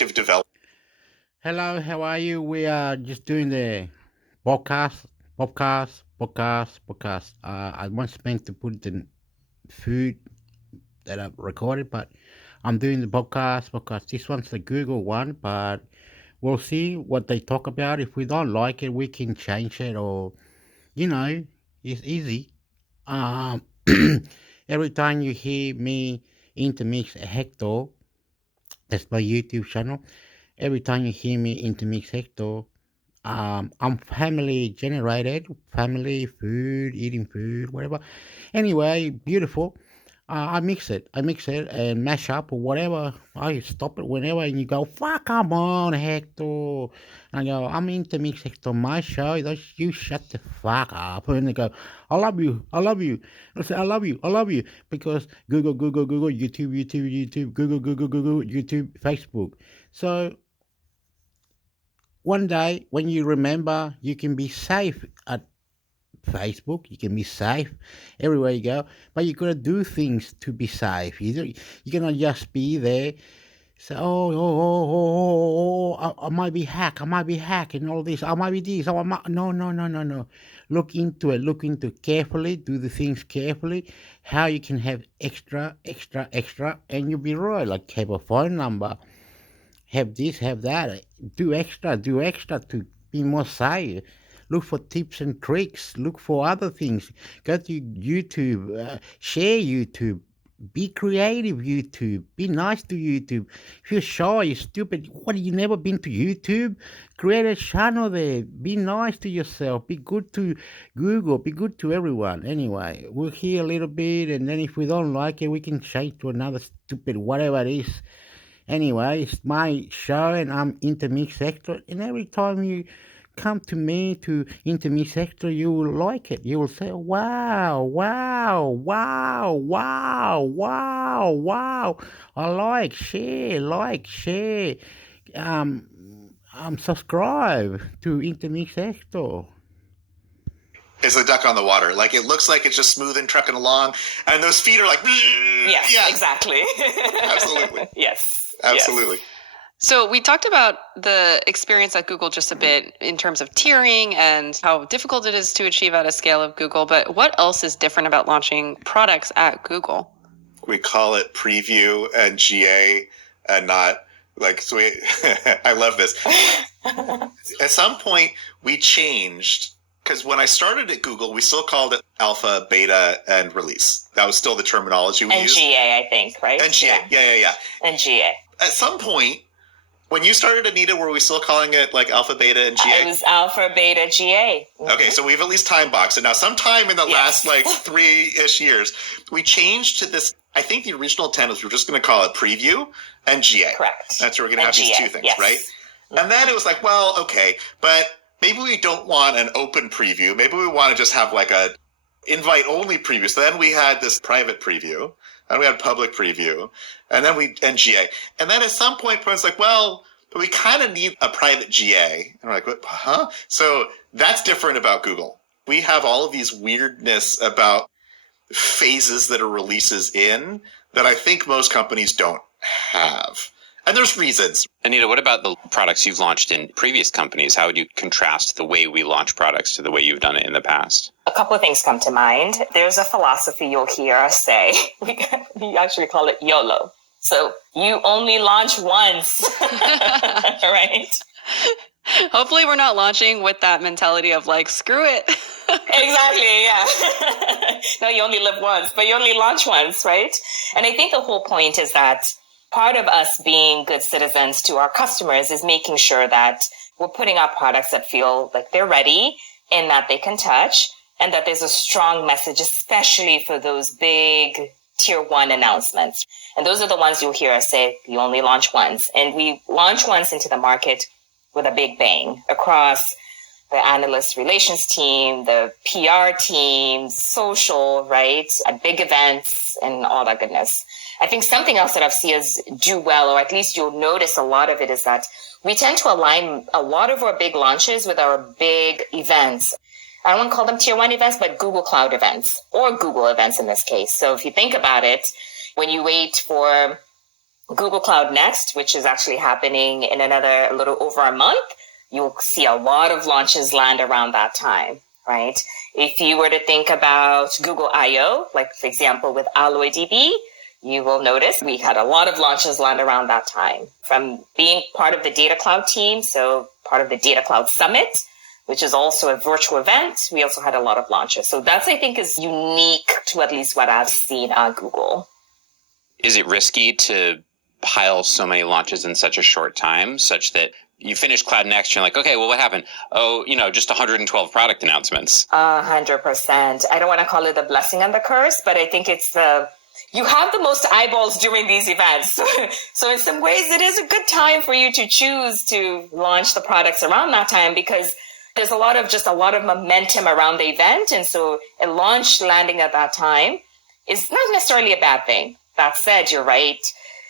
active development. Hello, how are you? We are just doing the podcast. I was meant to put the food that I've recorded, but I'm doing the podcast. This one's the Google one, but we'll see what they talk about. If we don't like it, we can change it, or it's easy. Um, every time you hear me intermix a hector, that's my YouTube channel. Every time you hear me intermix hector, I'm family generated, family food, eating food, whatever. Anyway, beautiful. I mix it and mash up or whatever. I stop it whenever, and you go, fuck, come on, Hector. And I go, I'm intermix Hector, my show. You shut the fuck up. And they go, I love you, I love you. I say, I love you, I love you, because Google, YouTube, Google, YouTube, Facebook. So one day when you remember, you can be safe at Facebook, you can be safe everywhere you go, but you gotta do things to be safe. You cannot just be there. So, I might be hacked, and all this, I might be this, no. Look into it carefully, do the things carefully, how you can have extra, and you'll be right, like have a phone number, have this, have that, do extra to be more safe. Look for tips and tricks. Look for other things. Go to YouTube, share YouTube, be creative YouTube, be nice to YouTube. If you're shy, you're stupid, what, you never been to YouTube? Create a channel there. Be nice to yourself. Be good to Google. Be good to everyone. Anyway, we'll hear a little bit, and then if we don't like it, we can change to another stupid whatever it is. Anyway, it's my show, and I'm intermix sector. And every time you come to me to intermix sector, you will like it. You will say, wow, wow, wow, wow, wow, wow. I like, share. Subscribe to intermix sector. Is a duck on the water. Like, it looks like it's just smooth and trucking along, and those feet are like, yes, yeah. Exactly. Absolutely. Yes. Absolutely. Yes. So we talked about the experience at Google just a bit in terms of tiering and how difficult it is to achieve at a scale of Google, but what else is different about launching products at Google? We call it preview and GA, and not like, so we, I love this. At some point we changed, because when I started at Google, we still called it alpha, beta, and release. That was still the terminology we used. And GA, I think, right? And GA, yeah. And GA. At some point, when you started, Anita, were we still calling it like alpha, beta, and GA? It was alpha, beta, GA. Mm-hmm. Okay, so we've at least time boxed it. Now, sometime in the last like 3-ish years, we changed to this. I think the original intent was we were just going to call it preview and GA. Correct. That's where we're going to have GA. These two things, right? Mm-hmm. And then it was like, well, okay, but maybe we don't want an open preview. Maybe we want to just have like a invite-only preview. So then we had this private preview, and we had public preview, and then and GA. And then at some point, it's like, well, but we kind of need a private GA. And we're like, what, huh? So that's different about Google. We have all of these weirdness about phases that are releases in that I think most companies don't have. And there's reasons. Anita, what about the products you've launched in previous companies? How would you contrast the way we launch products to the way you've done it in the past? A couple of things come to mind. There's a philosophy you'll hear us say. We actually call it YOLO. So you only launch once, right? Hopefully we're not launching with that mentality of like, screw it. Exactly, yeah. No, you only live once, but you only launch once, right? And I think the whole point is that part of us being good citizens to our customers is making sure that we're putting out products that feel like they're ready and that they can touch, and that there's a strong message, especially for those big tier 1 announcements. And those are the ones you'll hear us say, you only launch once. And we launch once into the market with a big bang across the analyst relations team, the PR team, social, right? At big events and all that goodness. I think something else that I've seen us do well, or at least you'll notice a lot of it, is that we tend to align a lot of our big launches with our big events. I don't want to call them tier 1 events, but Google Cloud events, or Google events in this case. So if you think about it, when you wait for Google Cloud Next, which is actually happening in a little over a month, you'll see a lot of launches land around that time, right? If you were to think about Google I/O, like for example with AlloyDB, you will notice we had a lot of launches land around that time. From being part of the Data Cloud team, so part of the Data Cloud Summit, which is also a virtual event, we also had a lot of launches. So that's, I think, is unique to at least what I've seen at Google. Is it risky to pile so many launches in such a short time, such that you finish Cloud Next, you're like, okay, well, what happened? Oh, just 112 product announcements. 100%. I don't want to call it the blessing and the curse, but I think it's you have the most eyeballs during these events. So in some ways, it is a good time for you to choose to launch the products around that time, because there's a lot of momentum around the event. And so a launch landing at that time is not necessarily a bad thing. That said, you're right,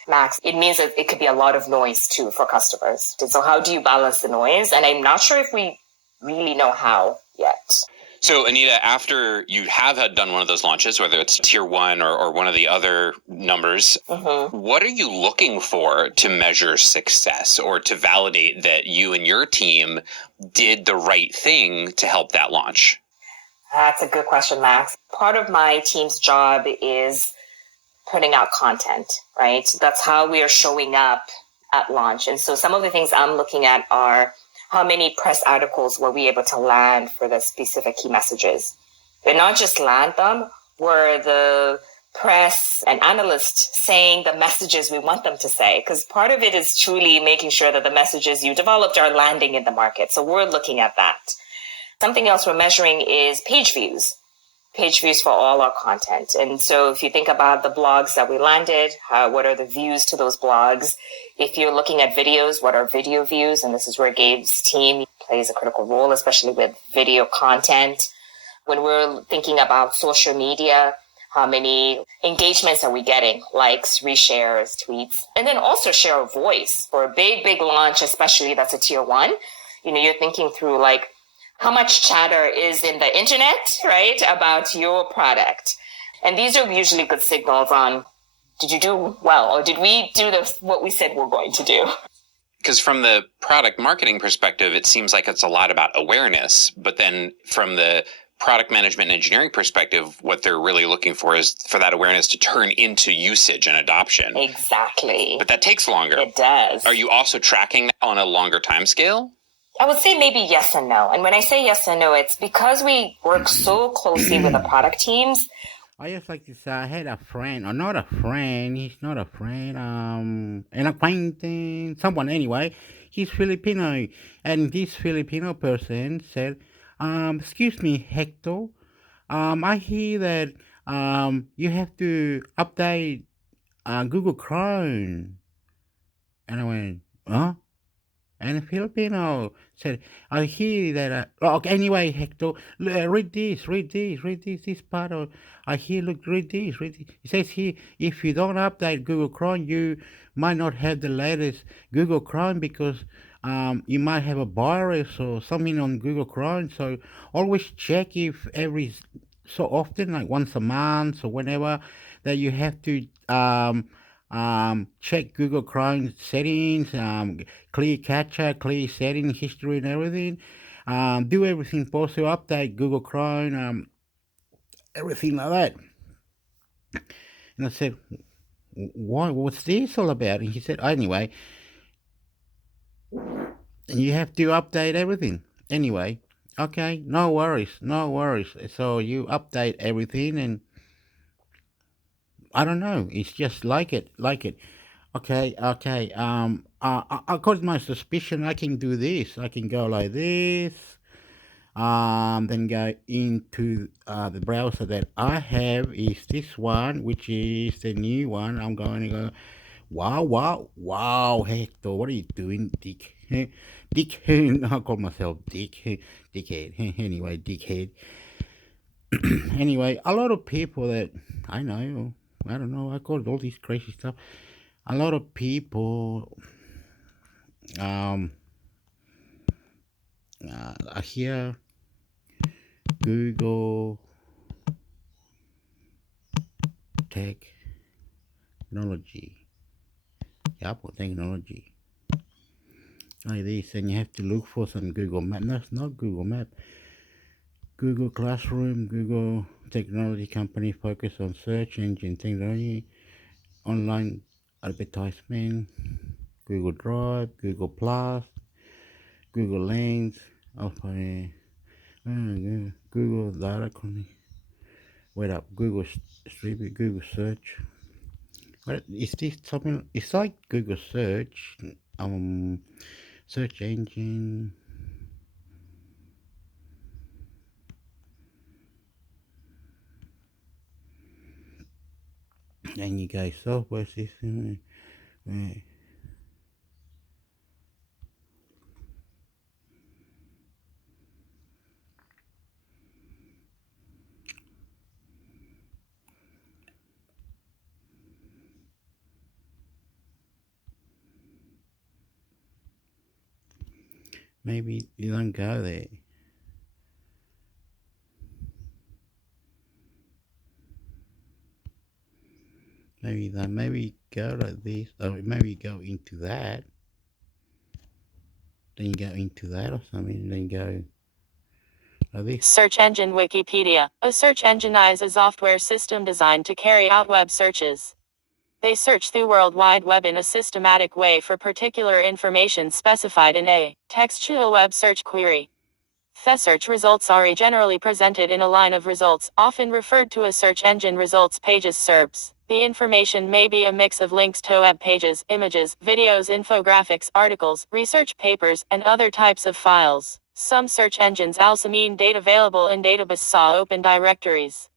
Max, it means that it could be a lot of noise too for customers. And so how do you balance the noise? And I'm not sure if we really know how yet. So, Anita, after you have had done one of those launches, whether it's tier 1 or one of the other numbers, what are you looking for to measure success or to validate that you and your team did the right thing to help that launch? That's a good question, Max. Part of my team's job is putting out content, right? That's how we are showing up at launch. And so some of the things I'm looking at are how many press articles were we able to land for the specific key messages. But not just land them, were the press and analysts saying the messages we want them to say? Because part of it is truly making sure that the messages you developed are landing in the market. So we're looking at that. Something else we're measuring is page views for all our content. And so if you think about the blogs that we landed, what are the views to those blogs? If you're looking at videos, what are video views? And this is where Gabe's team plays a critical role, especially with video content. When we're thinking about social media, how many engagements are we getting? Likes, reshares, tweets, and then also share of voice for a big launch, especially that's a tier 1. You're thinking through like, how much chatter is in the internet, right, about your product? And these are usually good signals on, did you do well, or did we do what we said we're going to do? Because from the product marketing perspective, it seems like it's a lot about awareness. But then from the product management and engineering perspective, what they're really looking for is for that awareness to turn into usage and adoption. Exactly. But that takes longer. It does. Are you also tracking that on a longer time scale? I would say maybe yes and no. And when I say yes and no, it's because we work so closely with the product teams. I just like to say I had a friend, or not a friend, he's not a friend, an acquaintance, someone anyway. He's Filipino. And this Filipino person said, excuse me, Hector, I hear that you have to update Google Chrome. And I went, huh? And a Filipino said, I hear that, okay, anyway, Hector, read this, this part of, I hear, look, read this. It says here, if you don't update Google Chrome, you might not have the latest Google Chrome because you might have a virus or something on Google Chrome. So always check if every so often, like once a month or whenever, that you have to check Google Chrome settings, clear cache, clear setting history and everything. Do everything possible, update Google Chrome, everything like that. And I said, what's this all about? And he said, anyway, you have to update everything. Anyway, okay, no worries. So you update everything and I don't know. It's just like it. Okay. According to my suspicion, I can do this. I can go like this. Then go into the browser that I have is this one, which is the new one. I'm going to go. Wow, Hector, what are you doing, Dick? Dick. I call myself Dick. Dickhead. Anyway, Dickhead. Anyway, a lot of people that I know. I don't know, I call it all this crazy stuff. A lot of people are here, Google technology. Apple technology. Like this, and you have to look for some Google Map. No, it's not Google Map. Google Classroom, Google technology company focus on search engine technology, online advertisement, Google Drive, Google Plus, Google Lens, Google Data. Wait up, Google Street, Google Search. What is this? Something? It's like Google Search, search engine. And you go software system. Maybe you don't go there. Maybe go like this, or maybe go into that. Then you go into that or something, then go like this. Search engine Wikipedia. A search engine is a software system designed to carry out web searches. They search the World Wide Web in a systematic way for particular information specified in a textual web search query. The search results are generally presented in a line of results, often referred to as search engine results pages SERPs. The information may be a mix of links to web pages, images, videos, infographics, articles, research papers, and other types of files. Some search engines also mean data available in database open directories.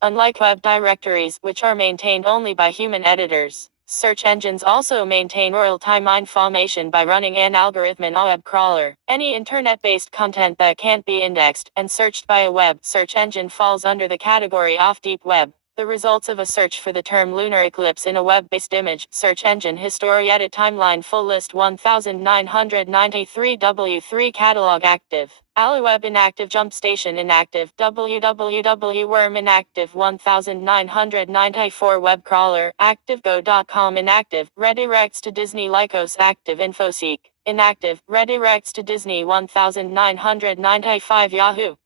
Unlike web directories, which are maintained only by human editors, search engines also maintain real-time information by running an algorithm in a web crawler. Any internet-based content that can't be indexed and searched by a web search engine falls under the category of deep web. The results of a search for the term lunar eclipse in a web-based image search engine history edit timeline full list 1993 W3 catalog active. AliWeb inactive jump station inactive www.worm inactive 1994 web crawler active go.com inactive redirects to Disney Lycos active infoseek inactive redirects to Disney 1995 Yahoo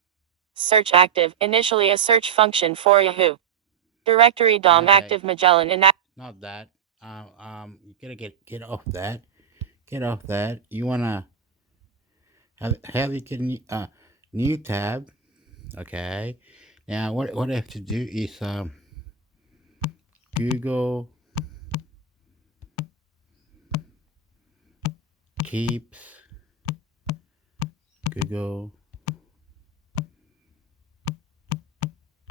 search active initially a search function for Yahoo directory DOM Okay. active Magellan inactive. Not that. You gotta get off that. Get off that. You wanna have you get new tab. Okay. Now what I have to do is Google keeps Google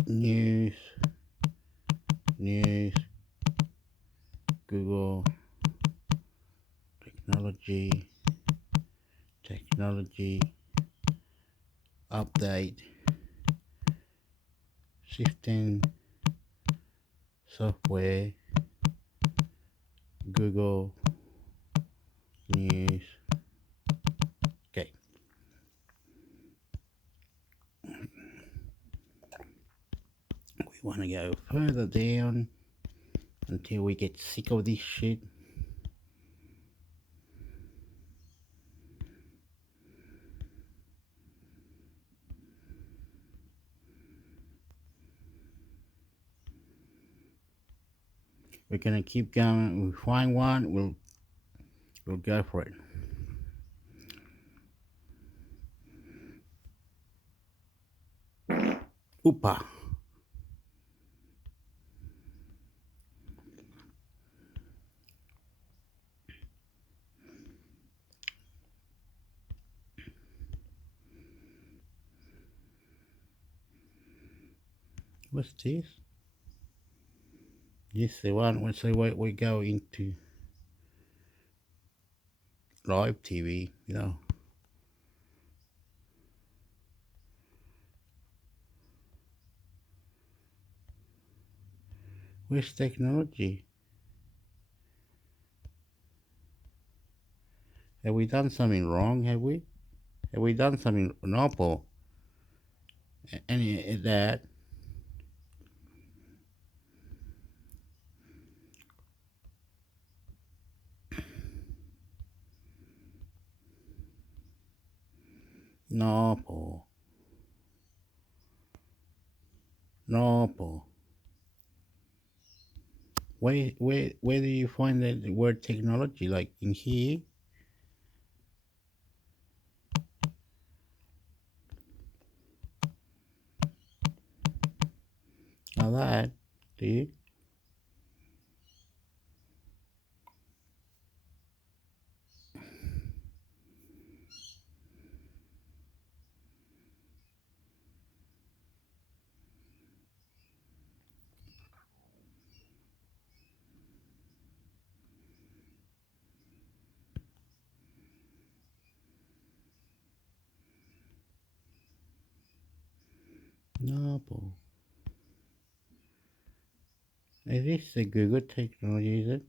news Google technology update system software Google News. Okay. We want to go further down until we get sick of this shit. We're gonna keep going. We find one, we'll go for it. Oopa. What's this? This the one. Let's say we go into live TV. You know. Where's technology? Have we done something wrong? Have we? Have we done something novel? Any of that? No, po. No, po. Where do you find that word technology? Like in here? Like that, do you? No, po. Is this the Google technology, is it?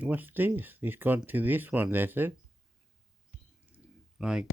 What's this? It's gone to this one, that's it? Like,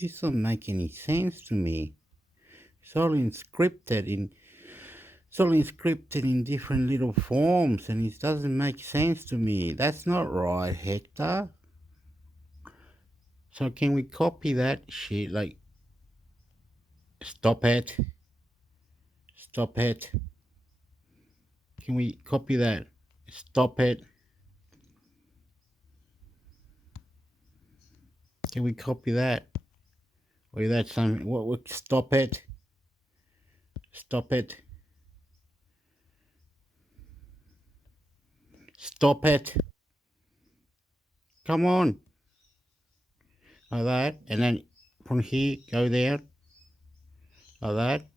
this don't make any sense to me. It's all encrypted in different little forms, and it doesn't make sense to me. That's not right, Hector. So can we copy that shit? Like, stop it. Stop it. Can we copy that? Stop it. Can we copy that? Or is that something? What? Stop it. Stop it. Stop it. Come on. Like that. And then from here, go there. Like that.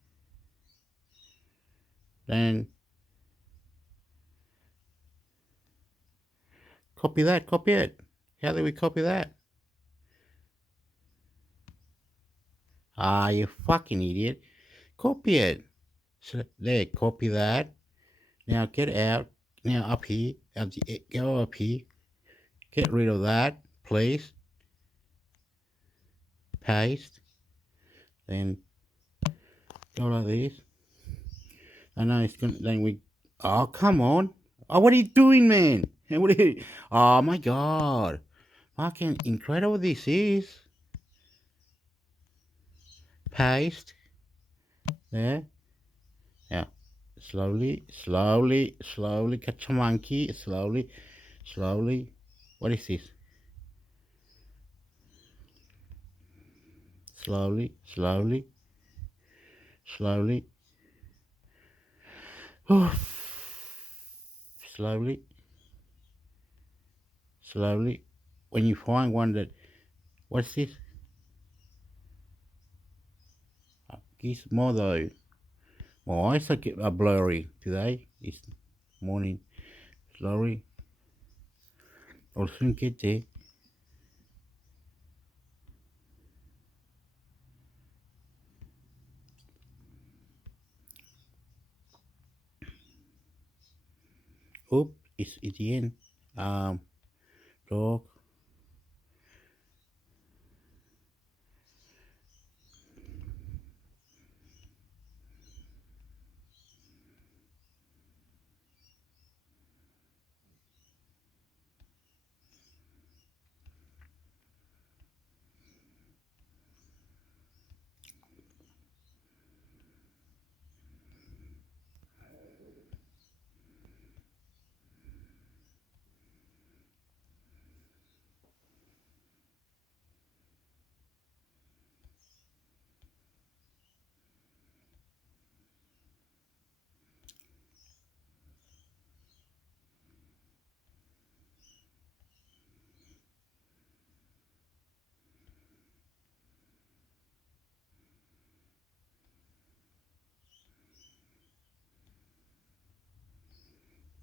Then copy that. Copy it. How do we copy that? Ah, you fucking idiot. Copy it. So there, copy that. Now get out. Now up here. Go up here. Get rid of that, please. Paste. Then go like this. I know it's gonna. Then we. Oh, come on. Oh, what are you doing, man? What are you? Oh my god. Fucking incredible this is. Paste. There. Yeah. Slowly, slowly, slowly. Catch a monkey. Slowly, slowly. What is this? Slowly, slowly, slowly. Slowly, slowly. When you find one that, what's this? Gizmodo. My eyes are blurry today. This morning. Slowly. I'll soon get there. Oop, it's at the end. Dog.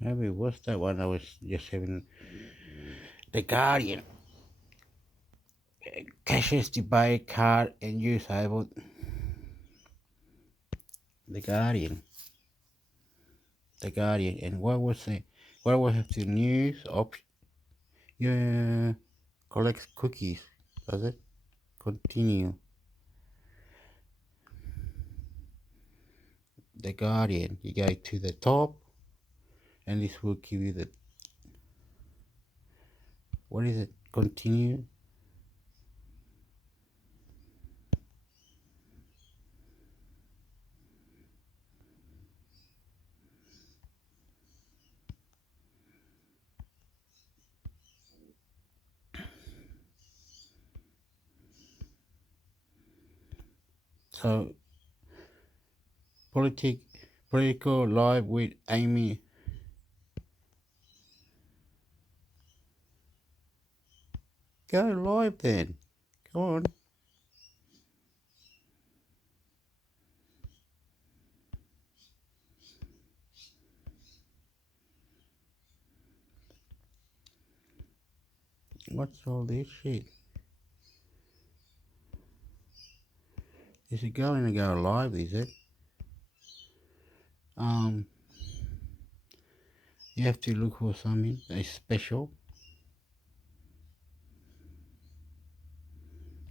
Maybe what's that one I was just having? The Guardian. Cashless debate card and use able. The Guardian. The Guardian. And what was it? What was the news option? Yeah, collects cookies. Does it? Continue. The Guardian. You go to the top, and this will give you the. What is it? Continue. So, political live with Amy. Go live then. Come on. What's all this shit? Is it going to go live, is it? You have to look for something special.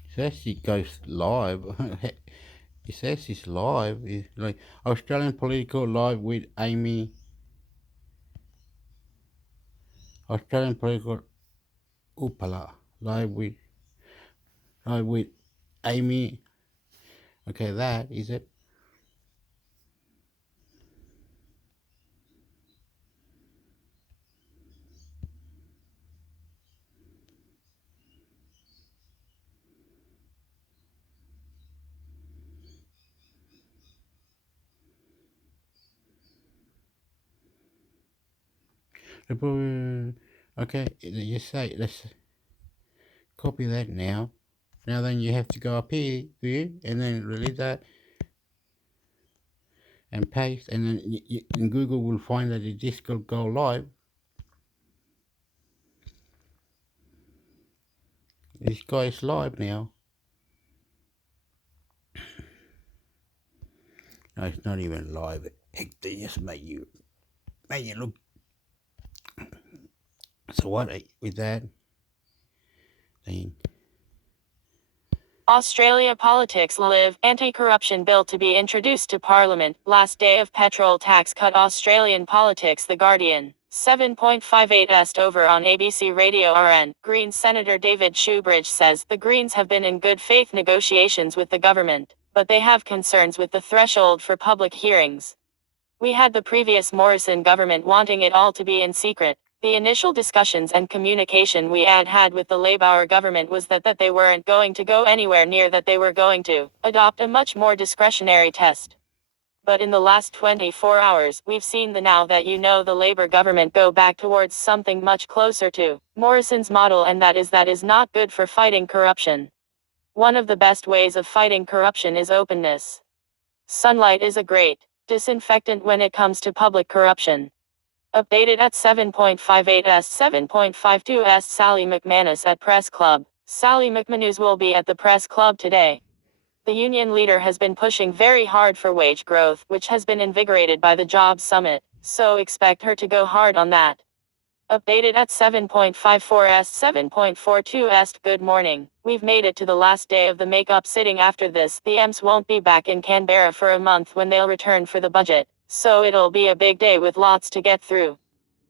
It says it goes live. It says it's live. It's like Australian political live with Amy. Australian political Upala live with Amy. Okay, that is it. Okay, you say let's copy that now. Now then you have to go up here, and then release that and paste, and then and Google will find that it just will go live. This guy is live now. No, it's not even live. Hector just made you look. So what with that thing? Australia politics live anti-corruption bill to be introduced to Parliament. Last day of petrol tax cut. Australian politics. The Guardian. 7.58 est over on ABC Radio RN. Greens Senator David Shoebridge says the Greens have been in good faith negotiations with the government, but they have concerns with the threshold for public hearings. We had the previous Morrison government wanting it all to be in secret. The initial discussions and communication we had with the Labour government was that they weren't going to go anywhere near that. They were going to adopt a much more discretionary test. But in the last 24 hours, we've seen now that the Labour government go back towards something much closer to Morrison's model, and that is not good for fighting corruption. One of the best ways of fighting corruption is openness. Sunlight is a great disinfectant when it comes to public corruption. Updated at 7.58 est 7.52 est. Sally McManus at Press Club. Sally McManus will be at the Press Club today. The union leader has been pushing very hard for wage growth, which has been invigorated by the Jobs Summit, so expect her to go hard on that. Updated at 7.54 est 7.42 est. Good morning. We've made it to the last day of the make-up sitting. After this, the EMS won't be back in Canberra for a month when they'll return for the budget, so it'll be a big day with lots to get through.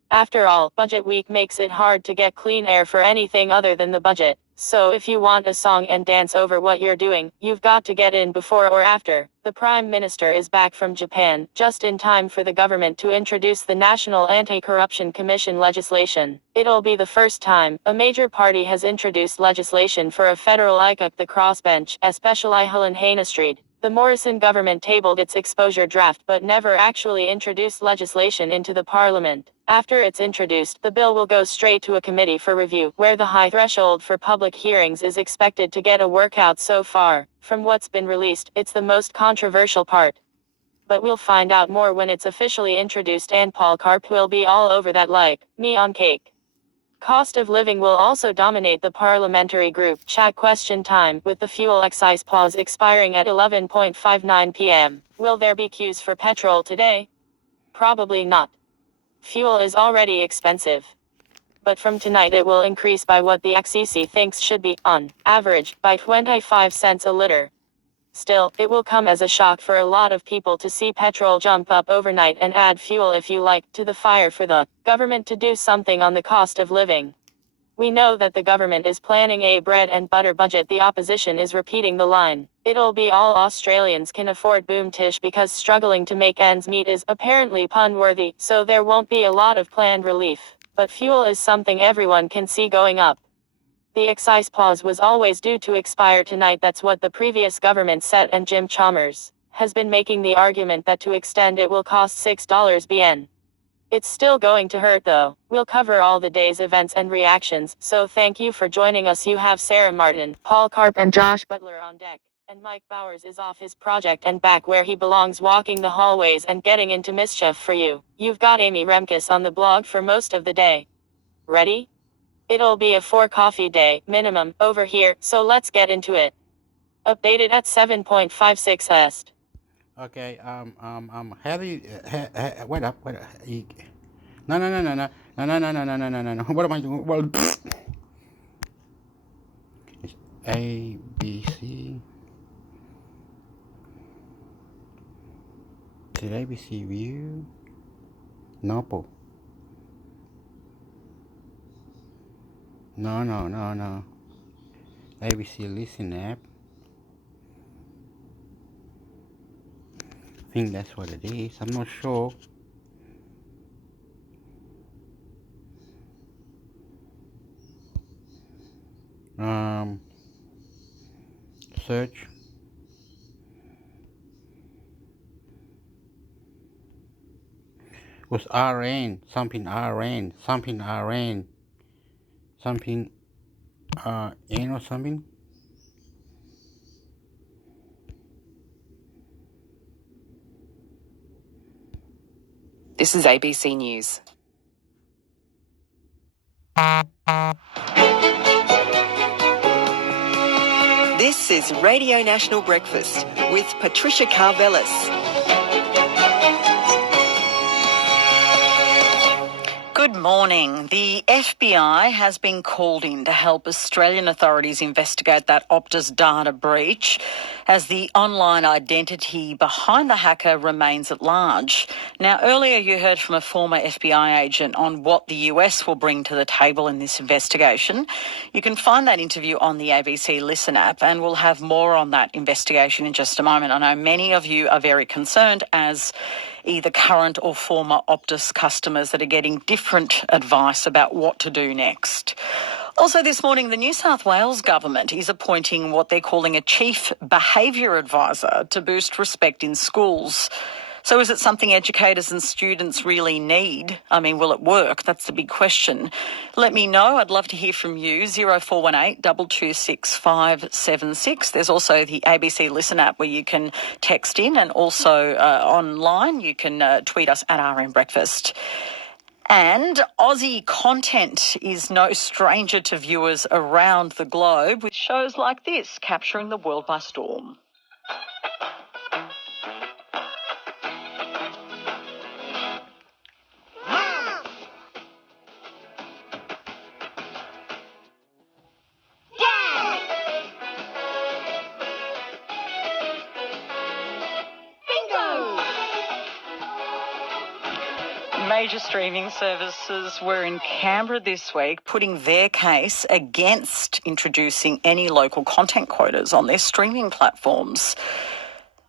After all, budget week makes it hard to get clean air for anything other than the budget. So if you want a song and dance over what you're doing, you've got to get in before or after. The Prime Minister is back from Japan, just in time for the government to introduce the National Anti-Corruption Commission legislation. It'll be the first time a major party has introduced legislation for a federal ICAC. The crossbench, especially Helen Hayna Street. The Morrison government tabled its exposure draft but never actually introduced legislation into the parliament. After it's introduced, the bill will go straight to a committee for review, where the high threshold for public hearings is expected to get a workout. So far, from what's been released, it's the most controversial part. but we'll find out more when it's officially introduced, and Paul Karp will be all over that like me on cake. Cost of living will also dominate the parliamentary group chat question time, with the fuel excise pause expiring at 11:59 p.m. Will there be queues for petrol today? Probably not. Fuel is already expensive. But from tonight it will increase by what the XCC thinks should be, on average, by 25 cents a liter. Still, it will come as a shock for a lot of people to see petrol jump up overnight and add fuel, if you like, to the fire for the government to do something on the cost of living. We know that the government is planning a bread and butter budget. The opposition is repeating the line, "It'll be all Australians can afford," boom tish, because struggling to make ends meet is apparently pun-worthy, so there won't be a lot of planned relief. But fuel is something everyone can see going up. The excise pause was always due to expire tonight. That's what the previous government said, and Jim Chalmers has been making the argument that to extend it will cost $6 BN. It's still going to hurt though. We'll cover all the day's events and reactions, so thank you for joining us. You have Sarah Martin, Paul Karp and Josh Butler on deck, and Mike Bowers is off his project and back where he belongs, walking the hallways and getting into mischief for you. You've got Amy Remkus on the blog for most of the day. Ready? It'll be a 4 coffee day, minimum, over here, so let's get into it. Updated at 7.56 est. Okay, how do you, wait up, no, no, what am I doing? Well, it's A, B, C. Did ABC view? No. No. ABC listen app. I think that's what it is. I'm not sure. Search. Was RN, something N or something. This is ABC News. This is Radio National Breakfast with Patricia Carvelis. Good morning. The FBI has been called in to help Australian authorities investigate that Optus data breach, as the online identity behind the hacker remains at large. Now, earlier you heard from a former FBI agent on what the US will bring to the table in this investigation. You can find that interview on the ABC Listen app, and we'll have more on that investigation in just a moment. I know many of you are very concerned as either current or former Optus customers that are getting different advice about what to do next. Also this morning, the New South Wales government is appointing what they're calling a chief behaviour advisor to boost respect in schools. So is it something educators and students really need? I mean, will it work? That's the big question. Let me know. I'd love to hear from you. 0418 226 576. There's also the ABC Listen app where you can text in, and also online you can tweet us at RM Breakfast. And Aussie content is no stranger to viewers around the globe, with shows like this capturing the world by storm. Major streaming services were in Canberra this week putting their case against introducing any local content quotas on their streaming platforms.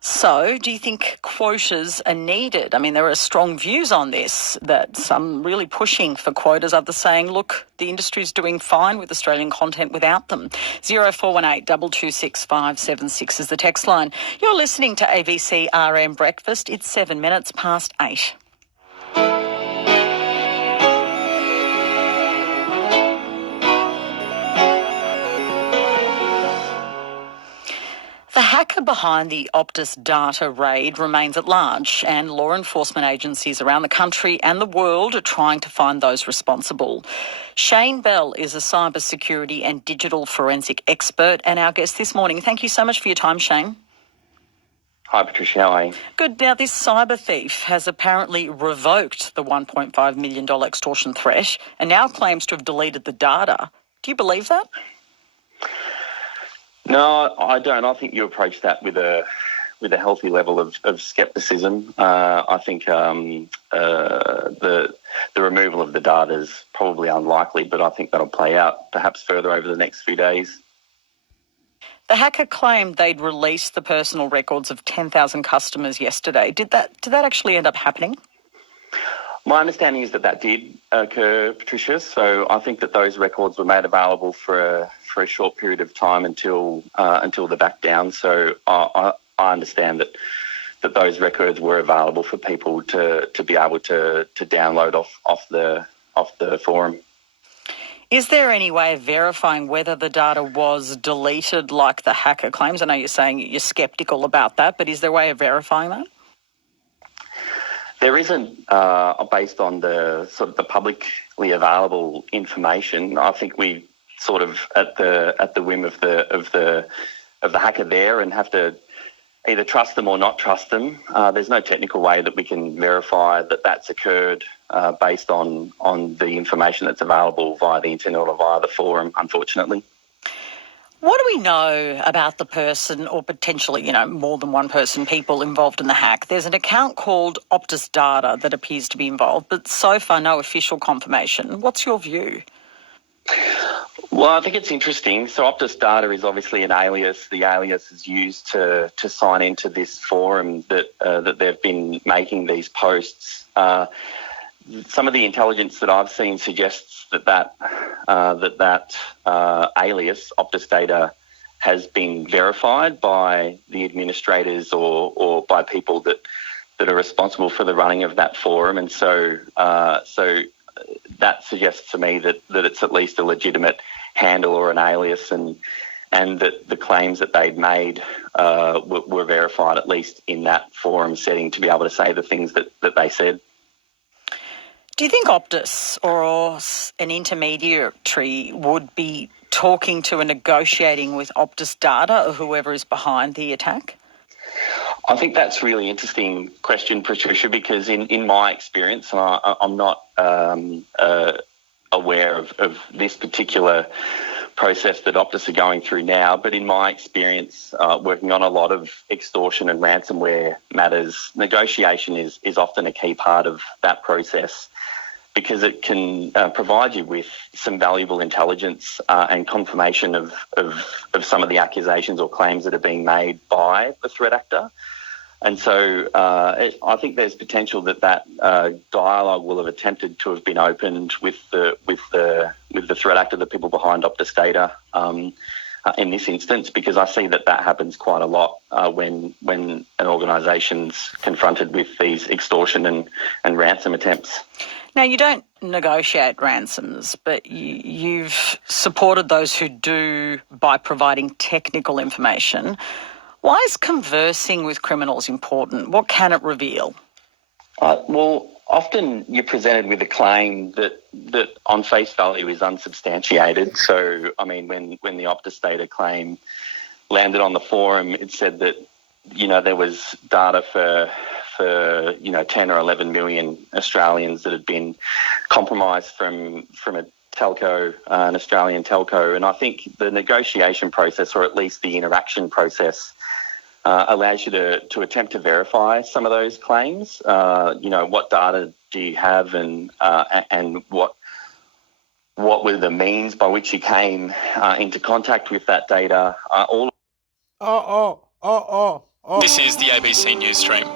So, do you think quotas are needed? I mean, there are strong views on this, that some really pushing for quotas, others saying, look, the industry's doing fine with Australian content without them. 0418 226 576 is the text line. You're listening to ABC RM Breakfast. It's 7 minutes past 8. The hacker behind the Optus data raid remains at large, and law enforcement agencies around the country and the world are trying to find those responsible. Shane Bell is a cybersecurity and digital forensic expert and our guest this morning. Thank you so much for your time, Shane. Hi, Patricia. How are you? Good. Now, this cyber thief has apparently revoked the $1.5 million extortion threat and now claims to have deleted the data. Do you believe that? No, I don't. I think you approach that with a healthy level of scepticism. I think the removal of the data is probably unlikely, but I think that'll play out perhaps further over the next few days. The hacker claimed they'd released the personal records of 10,000 customers yesterday. Did that actually end up happening? My understanding is that did occur, Patricia. So I think that those records were made available for a short period of time until the back down. So I understand that those records were available for people to be able to download off the forum. Is there any way of verifying whether the data was deleted like the hacker claims? I know you're saying you're sceptical about that, but is there a way of verifying that? There isn't, based on the sort of the publicly available information. I think we sort of at the whim of the hacker there and have to either trust them or not trust them. There's no technical way that we can verify that that's occurred based on the information that's available via the internet or via the forum, unfortunately. What do we know about the person or potentially, more than one person, people involved in the hack? There's an account called Optus Data that appears to be involved, but so far no official confirmation. What's your view? Well, I think it's interesting. So Optus Data is obviously an alias. The alias is used to sign into this forum that they've been making these posts. Some of the intelligence that I've seen suggests that alias, Optus Data, has been verified by the administrators or by people that are responsible for the running of that forum, and so that suggests to me that it's at least a legitimate handle or an alias, and that the claims that they'd made were verified, at least in that forum setting, to be able to say the things that they said. Do you think Optus or an intermediary would be talking to and negotiating with Optus Data or whoever is behind the attack? I think that's a really interesting question, Patricia, because in my experience, and I'm not aware of this particular process that Optus are going through now, but in my experience, working on a lot of extortion and ransomware matters, negotiation is often a key part of that process, because it can provide you with some valuable intelligence and confirmation of some of the accusations or claims that are being made by the threat actor. And so I think there's potential that dialogue will have attempted to have been opened with the threat actor, the people behind Optus Data, in this instance, because I see that happens quite a lot when an organisation's confronted with these extortion and ransom attempts. Now, you don't negotiate ransoms, but you've supported those who do by providing technical information. Why is conversing with criminals important? What can it reveal? Well, often you're presented with a claim that on face value is unsubstantiated. So, I mean, when the Optus Data claim landed on the forum, it said that, there was data for 10 or 11 million Australians that had been compromised from a telco, an Australian telco. And I think the negotiation process, or at least the interaction process, allows you to attempt to verify some of those claims. What data do you have, and what were the means by which you came into contact with that data? This is the ABC News Stream.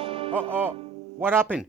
What happened?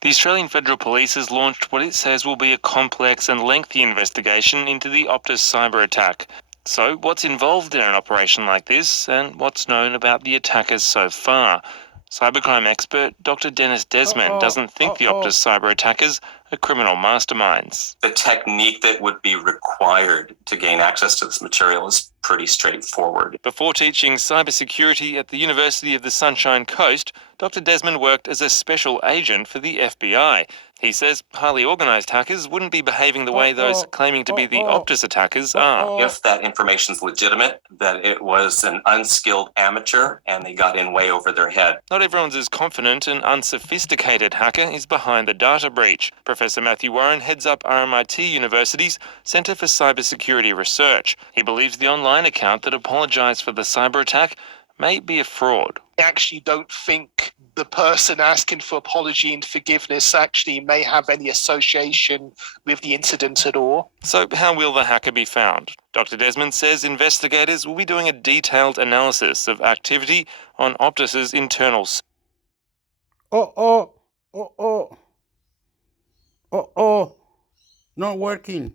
The Australian Federal Police has launched what it says will be a complex and lengthy investigation into the Optus cyber attack. So, what's involved in an operation like this, and what's known about the attackers so far? Cybercrime expert Dr. Dennis Desmond doesn't think the Optus cyber attackers are criminal masterminds. The technique that would be required to gain access to this material is pretty straightforward. Before teaching cybersecurity at the University of the Sunshine Coast, Dr. Desmond worked as a special agent for the FBI. He says highly organised hackers wouldn't be behaving the way those claiming to be the Optus attackers are. If that information is legitimate, that it was an unskilled amateur and they got in way over their head. Not everyone's as confident an unsophisticated hacker is behind the data breach. Professor Matthew Warren heads up RMIT University's Centre for Cybersecurity Research. He believes the online account that apologised for the cyber attack may be a fraud. I actually don't think the person asking for apology and forgiveness actually may have any association with the incident at all. So how will the hacker be found? Dr. Desmond says investigators will be doing a detailed analysis of activity on Optus's internal. Not working.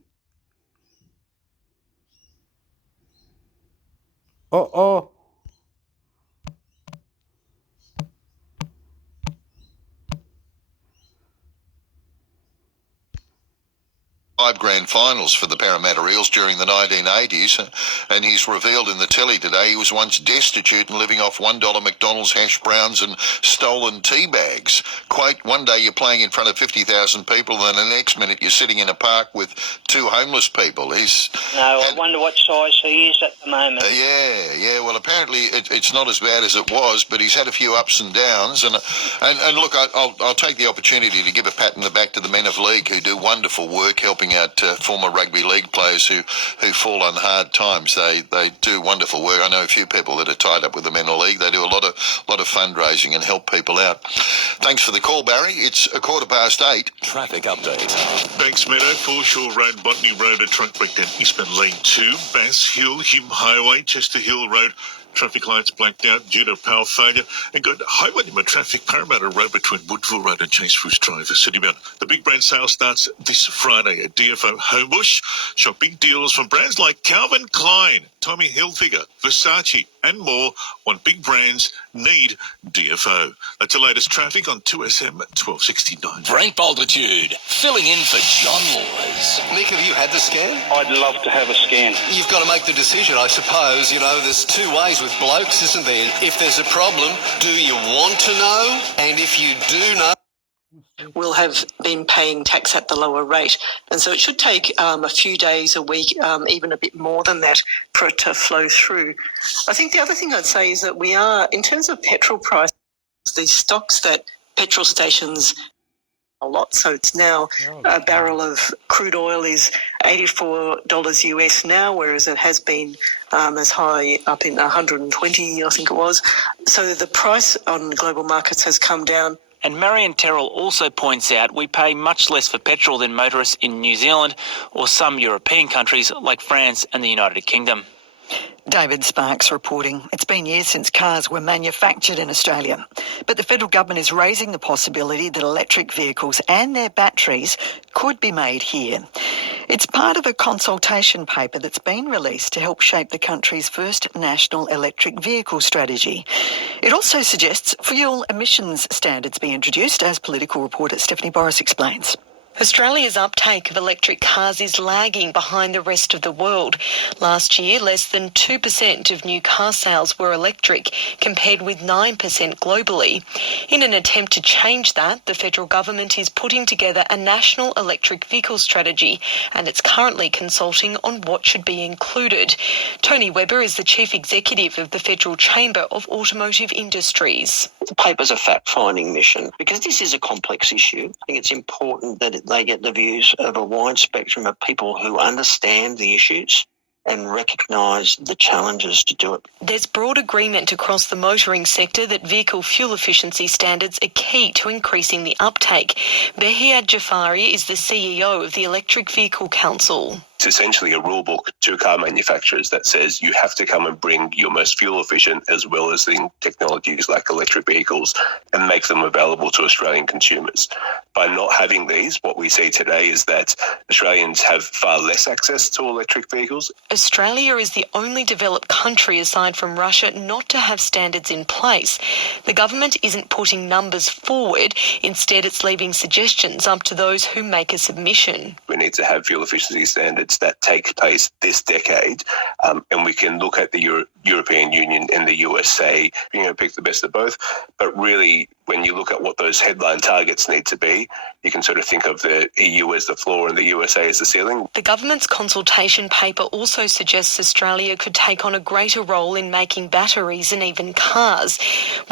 Five grand finals for the Parramatta Eels during the 1980s, and he's revealed in the telly today he was once destitute and living off $1 McDonald's hash browns and stolen tea bags. Quote, one day you're playing in front of 50,000 people and then the next minute you're sitting in a park with two homeless people. I wonder what size he is at the moment. Yeah, well apparently it's not as bad as it was, but he's had a few ups and downs, and look, I'll take the opportunity to give a pat in the back to the men of league who do wonderful work helping out former rugby league players who fall on hard times. They do wonderful work. I know a few people that are tied up with the men of league. They do a lot of fundraising and help people out. Thanks for the call, Barry. It's 8:15. Traffic update. Banks Meadow, Foreshore Road, Botany Road, a truck breakdown eastbound lane 2, Bass Hill, Hume Highway, Chester Hill Road. Traffic lights blacked out due to power failure, and got highway limit traffic Parramatta Road between Woodville Road and Chase Fruits Drive. Citybound. The big brand sale starts this Friday at DFO Homebush. Shop big deals from brands like Calvin Klein, Tommy Hilfiger, Versace, and more. Want big brands, need DFO. That's the latest traffic on 2SM 1269. Frank Bultitude, filling in for John Laws. Nick, have you had the scan? I'd love to have a scan. You've got to make the decision, I suppose. You know, there's two ways with blokes, isn't there? If there's a problem, do you want to know? And if you do know, will have been paying tax at the lower rate. And so it should take a few days, a week, even a bit more than that for it to flow through. I think the other thing I'd say is that we are, in terms of petrol prices, the stocks that petrol stations a lot. So it's now a barrel of crude oil is $84 US now, whereas it has been as high up in 120, I think it was. So the price on global markets has come down. And Marion Terrell also points out we pay much less for petrol than motorists in New Zealand or some European countries like France and the United Kingdom. David Sparks reporting. It's been years since cars were manufactured in Australia, but the federal government is raising the possibility that electric vehicles and their batteries could be made here. It's part of a consultation paper that's been released to help shape the country's first national electric vehicle strategy. It also suggests fuel emissions standards be introduced, as political reporter Stephanie Boris explains. Australia's uptake of electric cars is lagging behind the rest of the world. Last year, less than 2% of new car sales were electric, compared with 9% globally. In an attempt to change that, the federal government is putting together a national electric vehicle strategy, and it's currently consulting on what should be included. Tony Webber is the chief executive of the Federal Chamber of Automotive Industries. The paper's a fact-finding mission because this is a complex issue. I think it's important that they get the views of a wide spectrum of people who understand the issues and recognise the challenges to do it. There's broad agreement across the motoring sector that vehicle fuel efficiency standards are key to increasing the uptake. Behiad Jafari is the CEO of the Electric Vehicle Council. It's essentially a rule book to car manufacturers that says you have to come and bring your most fuel efficient as well as the technologies like electric vehicles and make them available to Australian consumers. By not having these, what we see today is that Australians have far less access to electric vehicles. Australia is the only developed country aside from Russia not to have standards in place. The government isn't putting numbers forward. Instead, it's leaving suggestions up to those who make a submission. We need to have fuel efficiency standards that take place this decade, and we can look at the European Union and the USA, pick the best of both. But really, when you look at what those headline targets need to be, you can sort of think of the EU as the floor and the USA as the ceiling. The government's consultation paper also suggests Australia could take on a greater role in making batteries and even cars.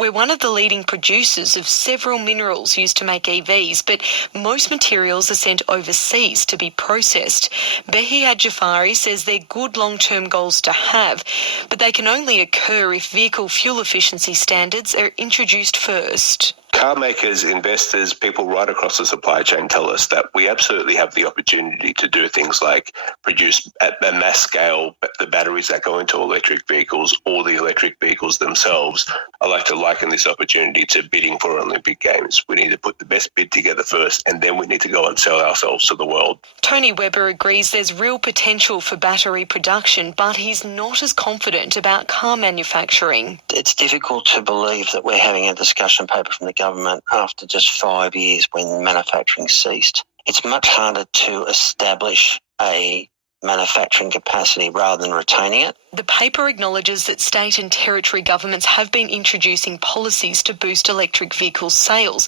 We're one of the leading producers of several minerals used to make EVs, but most materials are sent overseas to be processed. Behi Adjafari says they're good long-term goals to have, but they can only occur if vehicle fuel efficiency standards are introduced first. Car makers, investors, people right across the supply chain tell us that we absolutely have the opportunity to do things like produce at a mass scale the batteries that go into electric vehicles or the electric vehicles themselves. I like to liken this opportunity to bidding for Olympic Games. We need to put the best bid together first, and then we need to go and sell ourselves to the world. Tony Webber agrees there's real potential for battery production, but he's not as confident about car manufacturing. It's difficult to believe that we're having a discussion paper from the government after just 5 years when manufacturing ceased. It's much harder to establish a manufacturing capacity rather than retaining it. The paper acknowledges that state and territory governments have been introducing policies to boost electric vehicle sales,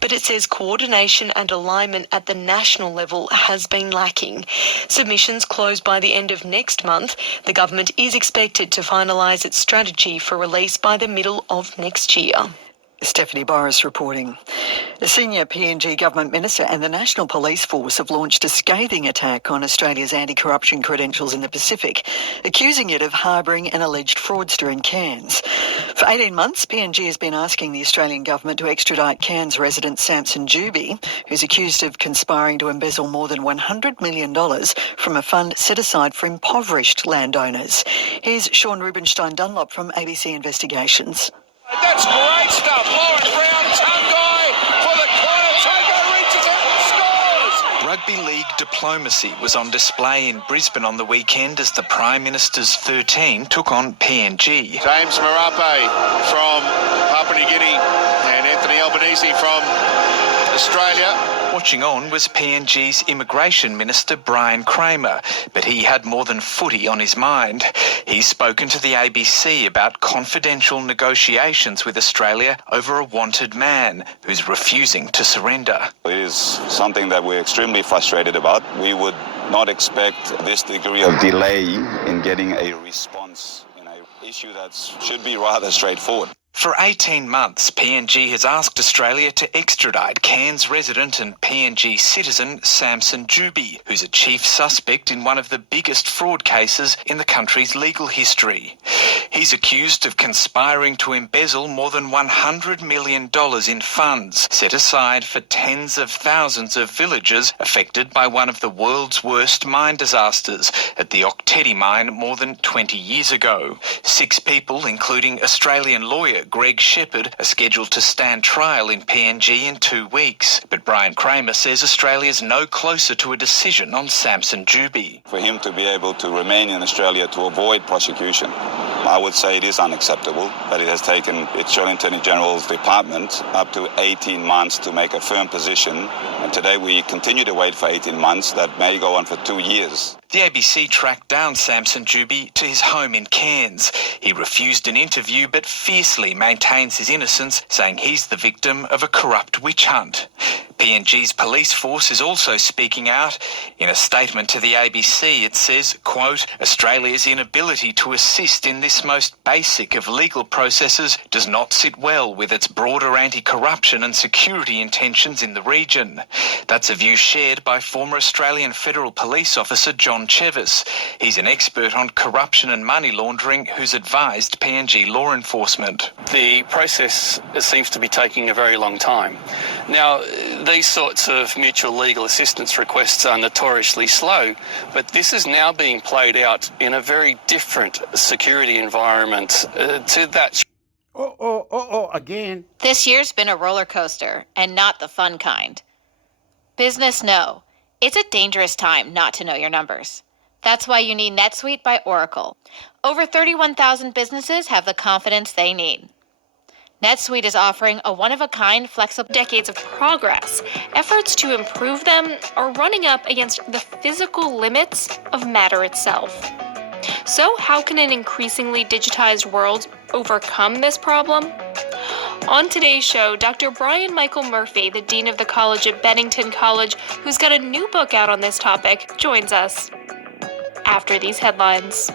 but it says coordination and alignment at the national level has been lacking. Submissions close by the end of next month. The government is expected to finalise its strategy for release by the middle of next year. Stephanie Boris reporting. A senior PNG government minister and the National Police Force have launched a scathing attack on Australia's anti-corruption credentials in the Pacific, accusing it of harbouring an alleged fraudster in Cairns. For 18 months, PNG has been asking the Australian government to extradite Cairns resident Samson Juby, who's accused of conspiring to embezzle more than $100 million from a fund set aside for impoverished landowners. Here's Sean Rubenstein-Dunlop from ABC Investigations. That's great stuff. Lauren Brown, Tungai for the corner. Tungai reaches out and scores. Rugby league diplomacy was on display in Brisbane on the weekend as the Prime Minister's 13 took on PNG. James Marape from Papua New Guinea and Anthony Albanese from Australia. Watching on was PNG's Immigration Minister Brian Kramer, but he had more than footy on his mind. He's spoken to the ABC about confidential negotiations with Australia over a wanted man who's refusing to surrender. It is something that we're extremely frustrated about. We would not expect this degree of delay in getting a response in an issue that should be rather straightforward. For 18 months, PNG has asked Australia to extradite Cairns resident and PNG citizen Samson Juby, who's a chief suspect in one of the biggest fraud cases in the country's legal history. He's accused of conspiring to embezzle more than $100 million in funds set aside for tens of thousands of villagers affected by one of the world's worst mine disasters at the Oktedi mine more than 20 years ago. 6 people, including Australian lawyer Greg Shepherd, are scheduled to stand trial in PNG in 2 weeks. But Brian Kramer says Australia's no closer to a decision on Samson Juby. For him to be able to remain in Australia to avoid prosecution, I would say it is unacceptable that it has taken the Australian Attorney General's Department up to 18 months to make a firm position. And today we continue to wait for 18 months. That may go on for 2 years. The ABC tracked down Samson Juby to his home in Cairns. He refused an interview but fiercely maintains his innocence, saying he's the victim of a corrupt witch hunt. PNG's police force is also speaking out. In a statement to the ABC, it says, quote, Australia's inability to assist in this most basic of legal processes does not sit well with its broader anti-corruption and security intentions in the region. That's a view shared by former Australian Federal Police Officer John Chevis. He's an expert on corruption and money laundering who's advised PNG law enforcement. The process seems to be taking a very long time. Now, These sorts of mutual legal assistance requests are notoriously slow, but this is now being played out in a very different security environment to that. Again. This year's been a roller coaster, and not the fun kind. Business, no. It's a dangerous time not to know your numbers. That's why you need NetSuite by Oracle. Over 31,000 businesses have the confidence they need. NetSuite is offering a one-of-a-kind flexible decades of progress. Efforts to improve them are running up against the physical limits of matter itself. So how can an increasingly digitized world overcome this problem? On today's show, Dr. Brian Michael Murphy, the Dean of the College at Bennington College, who's got a new book out on this topic, joins us after these headlines.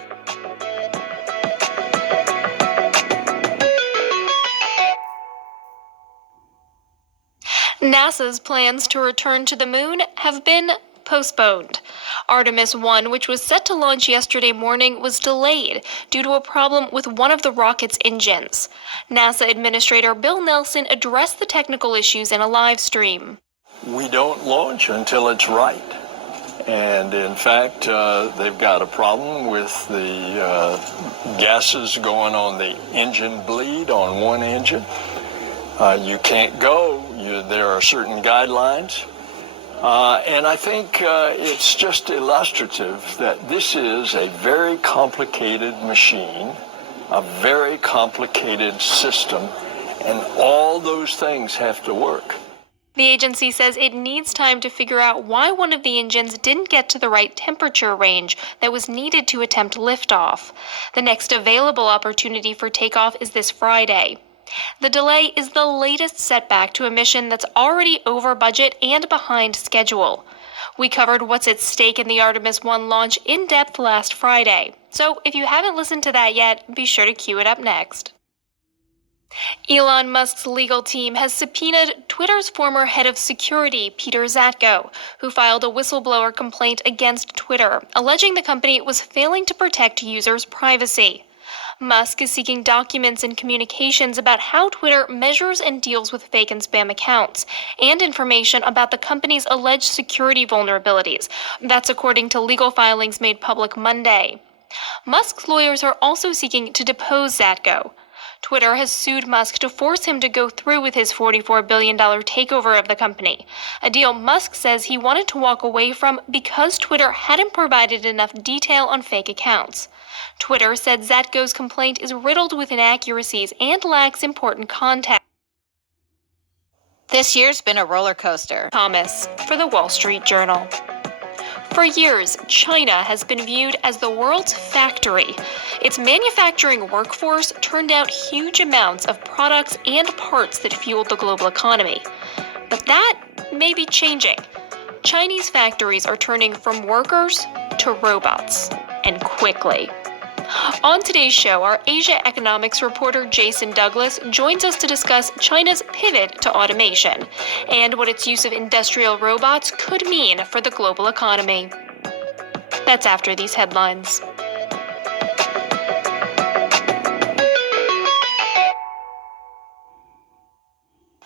NASA's plans to return to the moon have been postponed. Artemis 1, which was set to launch yesterday morning, was delayed due to a problem with one of the rocket's engines. NASA Administrator Bill Nelson addressed the technical issues in a live stream. We don't launch until it's right. And in fact, they've got a problem with the gases going on the engine bleed on one engine. You can't go. There are certain guidelines. And I think it's just illustrative that this is a very complicated machine, a very complicated system, and all those things have to work. The agency says it needs time to figure out why one of the engines didn't get to the right temperature range that was needed to attempt liftoff. The next available opportunity for takeoff is this Friday. The delay is the latest setback to a mission that's already over budget and behind schedule. We covered what's at stake in the Artemis 1 launch in depth last Friday, so if you haven't listened to that yet, be sure to cue it up next. Elon Musk's legal team has subpoenaed Twitter's former head of security, Peter Zatko, who filed a whistleblower complaint against Twitter, alleging the company was failing to protect users' privacy. Musk is seeking documents and communications about how Twitter measures and deals with fake and spam accounts, and information about the company's alleged security vulnerabilities. That's according to legal filings made public Monday. Musk's lawyers are also seeking to depose Zatko. Twitter has sued Musk to force him to go through with his $44 billion takeover of the company, a deal Musk says he wanted to walk away from because Twitter hadn't provided enough detail on fake accounts. Twitter said Zatko's complaint is riddled with inaccuracies and lacks important context. This year's been a roller coaster. Thomas, for the Wall Street Journal. For years, China has been viewed as the world's factory. Its manufacturing workforce turned out huge amounts of products and parts that fueled the global economy. But that may be changing. Chinese factories are turning from workers to robots, and quickly. On today's show, our Asia economics reporter Jason Douglas joins us to discuss China's pivot to automation and what its use of industrial robots could mean for the global economy. That's after these headlines.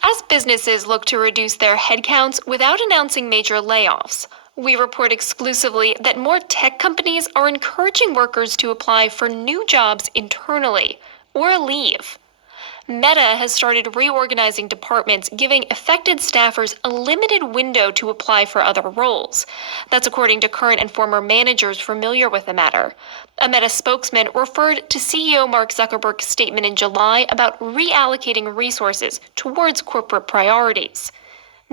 As businesses look to reduce their headcounts without announcing major layoffs, we report exclusively that more tech companies are encouraging workers to apply for new jobs internally or leave. Meta has started reorganizing departments, giving affected staffers a limited window to apply for other roles. That's according to current and former managers familiar with the matter. A Meta spokesman referred to CEO Mark Zuckerberg's statement in July about reallocating resources towards corporate priorities.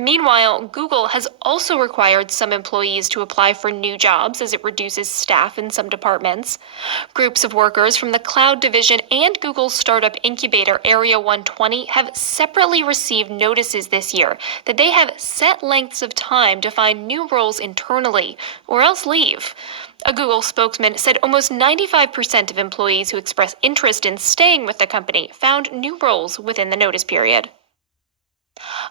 Meanwhile, Google has also required some employees to apply for new jobs as it reduces staff in some departments. Groups of workers from the cloud division and Google's startup incubator Area 120 have separately received notices this year that they have set lengths of time to find new roles internally or else leave. A Google spokesman said almost 95% of employees who expressed interest in staying with the company found new roles within the notice period.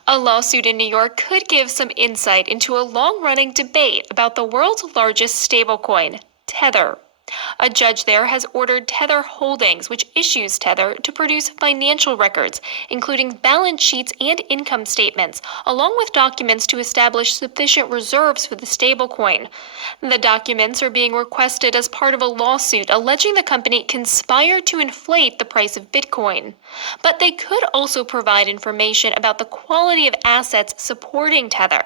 A lawsuit in New York could give some insight into a long-running debate about the world's largest stablecoin, Tether. A judge there has ordered Tether Holdings, which issues Tether, to produce financial records, including balance sheets and income statements, along with documents to establish sufficient reserves for the stablecoin. The documents are being requested as part of a lawsuit alleging the company conspired to inflate the price of Bitcoin. But they could also provide information about the quality of assets supporting Tether.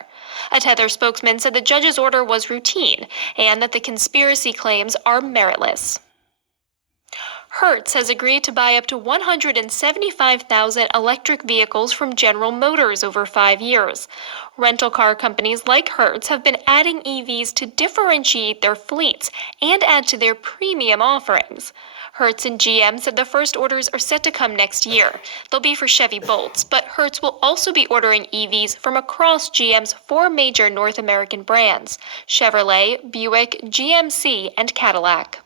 A Tether spokesman said the judge's order was routine and that the conspiracy claims are meritless. Hertz has agreed to buy up to 175,000 electric vehicles from General Motors over 5 years. Rental car companies like Hertz have been adding EVs to differentiate their fleets and add to their premium offerings. Hertz and GM said the first orders are set to come next year. They'll be for Chevy Bolts, but Hertz will also be ordering EVs from across GM's 4 major North American brands: Chevrolet, Buick, GMC, and Cadillac.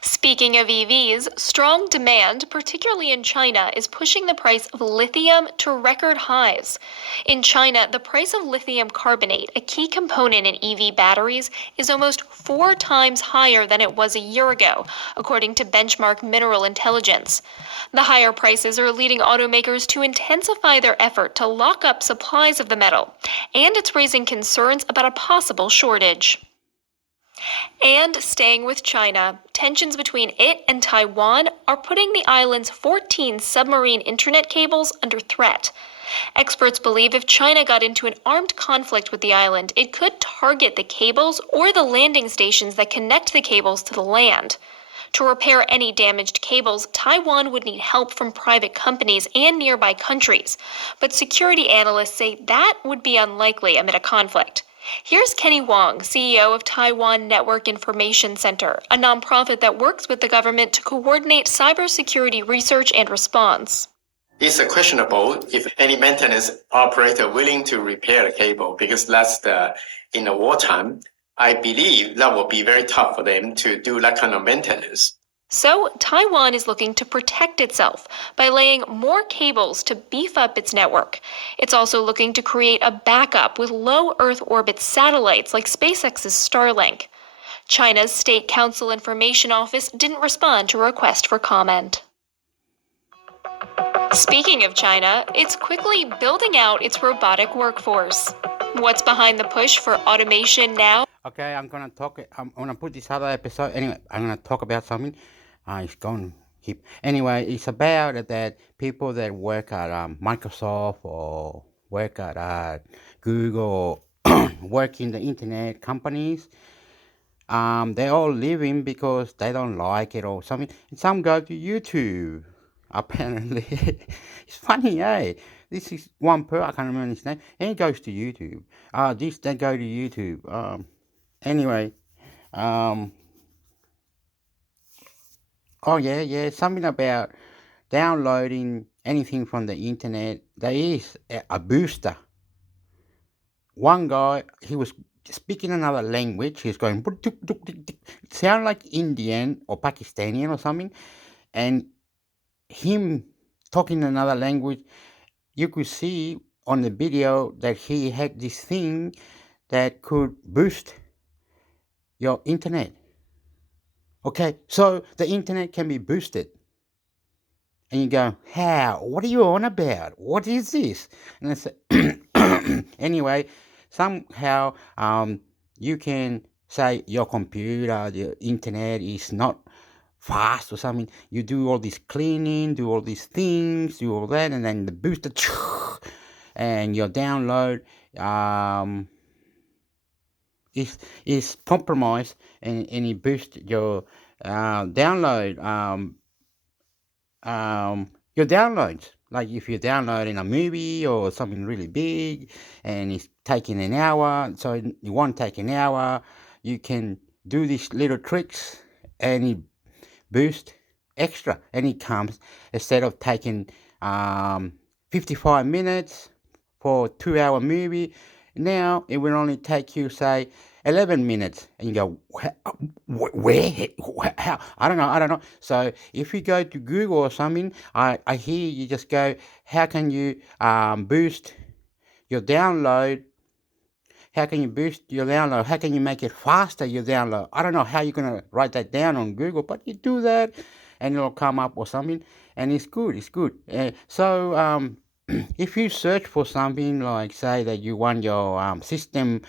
Speaking of EVs, strong demand, particularly in China, is pushing the price of lithium to record highs. In China, the price of lithium carbonate, a key component in EV batteries, is almost 4 times higher than it was a year ago, according to Benchmark Mineral Intelligence. The higher prices are leading automakers to intensify their effort to lock up supplies of the metal, and it's raising concerns about a possible shortage. And staying with China, tensions between it and Taiwan are putting the island's 14 submarine internet cables under threat. Experts believe if China got into an armed conflict with the island, it could target the cables or the landing stations that connect the cables to the land. To repair any damaged cables, Taiwan would need help from private companies and nearby countries, but security analysts say that would be unlikely amid a conflict. Here's Kenny Wong, CEO of Taiwan Network Information Center, a nonprofit that works with the government to coordinate cybersecurity research and response. It's questionable if any maintenance operator willing to repair the cable, because in the wartime, I believe that will be very tough for them to do that kind of maintenance. So, Taiwan is looking to protect itself by laying more cables to beef up its network. It's also looking to create a backup with low Earth orbit satellites like SpaceX's Starlink. China's State Council Information Office didn't respond to a request for comment. Speaking of China, it's quickly building out its robotic workforce. What's behind the push for automation now? Okay, I'm gonna put this other episode. Anyway, I'm gonna talk about something. It's going to keep. Anyway, it's about that people that work at Microsoft or work at Google, work in the internet companies. They're all leaving because they don't like it or something. And some go to YouTube. Apparently, it's funny, eh? This is one I can't remember his name, and he goes to YouTube. They go to YouTube. Anyway, oh yeah, something about downloading anything from the internet. There is a booster. One guy, he was speaking another language. He was going, it sounded like Indian or Pakistani or something, and him talking another language, you could see on the video that he had this thing that could boost your internet. Okay, so the internet can be boosted. And you go, how? What are you on about? What is this? And I say, anyway, somehow you can say your computer, the internet is not fast or something. You do all this cleaning, do all these things, do all that, and then the booster, and your download is compromised, and it boosts your download. Your downloads. Like if you're downloading a movie or something really big, and it's taking an hour, so it won't take an hour. You can do these little tricks, and it boosts extra, and it comes instead of taking 55 minutes for a 2-hour movie. Now it will only take you, say, 11 minutes, and you go, where, how? I don't know. So if you go to Google or something, I hear you just go, how can you boost your download How can you boost your download? How can you make it faster, your download? I don't know how you're going to write that down on Google, but you do that and it'll come up or something. And it's good. So if you search for something like, say, that you want your system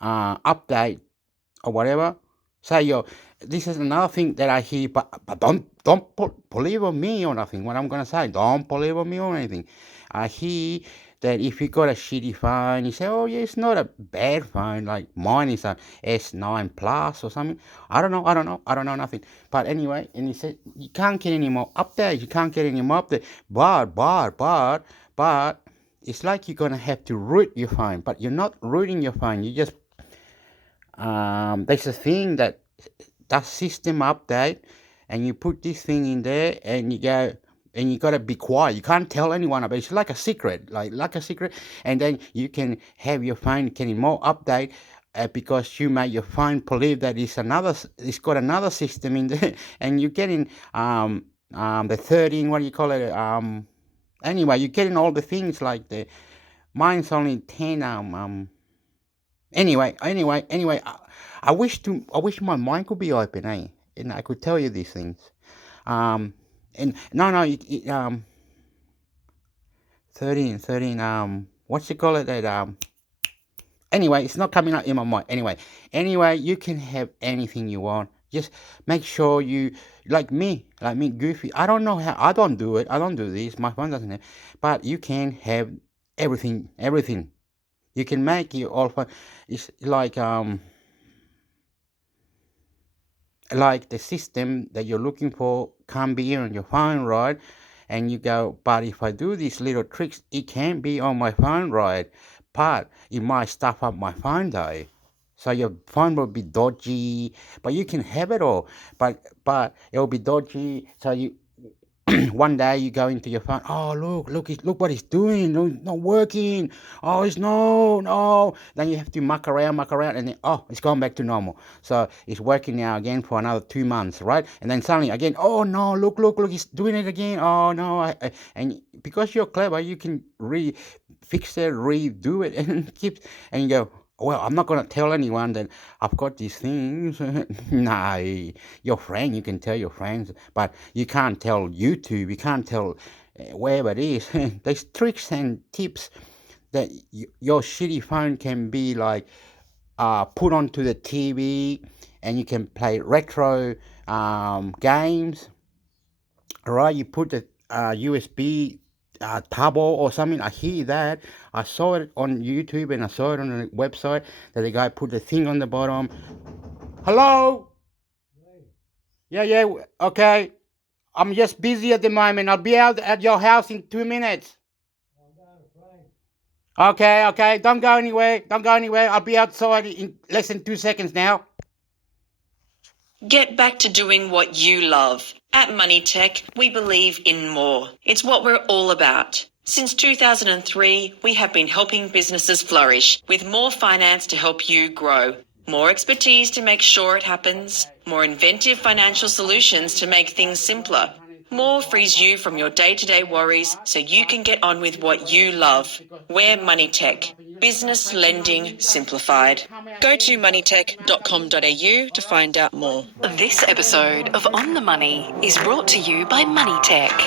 update or whatever, say this is another thing that I hear, but don't believe on me or nothing. What I'm gonna say, don't believe on me or anything. I hear that if you got a shitty phone, you say, oh yeah, it's not a bad phone. Like mine is a S9 Plus or something. I don't know nothing. But anyway, and he said you can't get any more updates. You can't get any more updates. But it's like you're gonna have to root your phone. But you're not rooting your phone. You just there's a thing that does system update, and you put this thing in there, and you go, and you gotta be quiet. You can't tell anyone about it. It's like a secret, like a secret. And then you can have your phone getting more update because you make your phone believe that it's got another system in there, and you're getting the 13. What do you call it? Anyway, you're getting all the things like mine's only 10. Anyway, I wish my mind could be open, and I could tell you these things. And no, 13. What's it call it? That Anyway, it's not coming out in my mind. Anyway, you can have anything you want. Just make sure you, like me, goofy. I don't know how. I don't do it. I don't do this. My phone doesn't have. But you can have everything. You can make it all fun. It's like the system that you're looking for can't be on your phone, right? And you go, but if I do these little tricks, it can be on my phone, right? But it might stuff up my phone though. So your phone will be dodgy, but you can have it all. But it will be dodgy. So you one day you go into your phone. Oh look what it's doing. No, it's not working. Oh, it's no. Then you have to muck around, and then it's gone back to normal. So it's working now again for another 2 months, right? And then suddenly again, oh no, look, it's doing it again. Oh no, and because you're clever, you can fix it, redo it, and you go, well, I'm not going to tell anyone that I've got these things. No, your friend, you can tell your friends, but you can't tell YouTube, you can't tell wherever it is. There's tricks and tips that your shitty phone can be like put onto the TV, and you can play retro games, right? You put the USB turbo or something. I hear that. I saw it on YouTube, and I saw it on the website that the guy put the thing on the bottom. Hello? Yeah, okay. I'm just busy at the moment. I'll be out at your house in 2 minutes. Okay. Don't go anywhere. I'll be outside in less than 2 seconds now. Get back to doing what you love. At MoneyTech, we believe in more. It's what we're all about. Since 2003, we have been helping businesses flourish with more finance to help you grow, more expertise to make sure it happens, more inventive financial solutions to make things simpler. More frees you from your day-to-day worries so you can get on with what you love. We're MoneyTech. Business lending simplified. Go to moneytech.com.au to find out more. This episode of On the Money is brought to you by MoneyTech.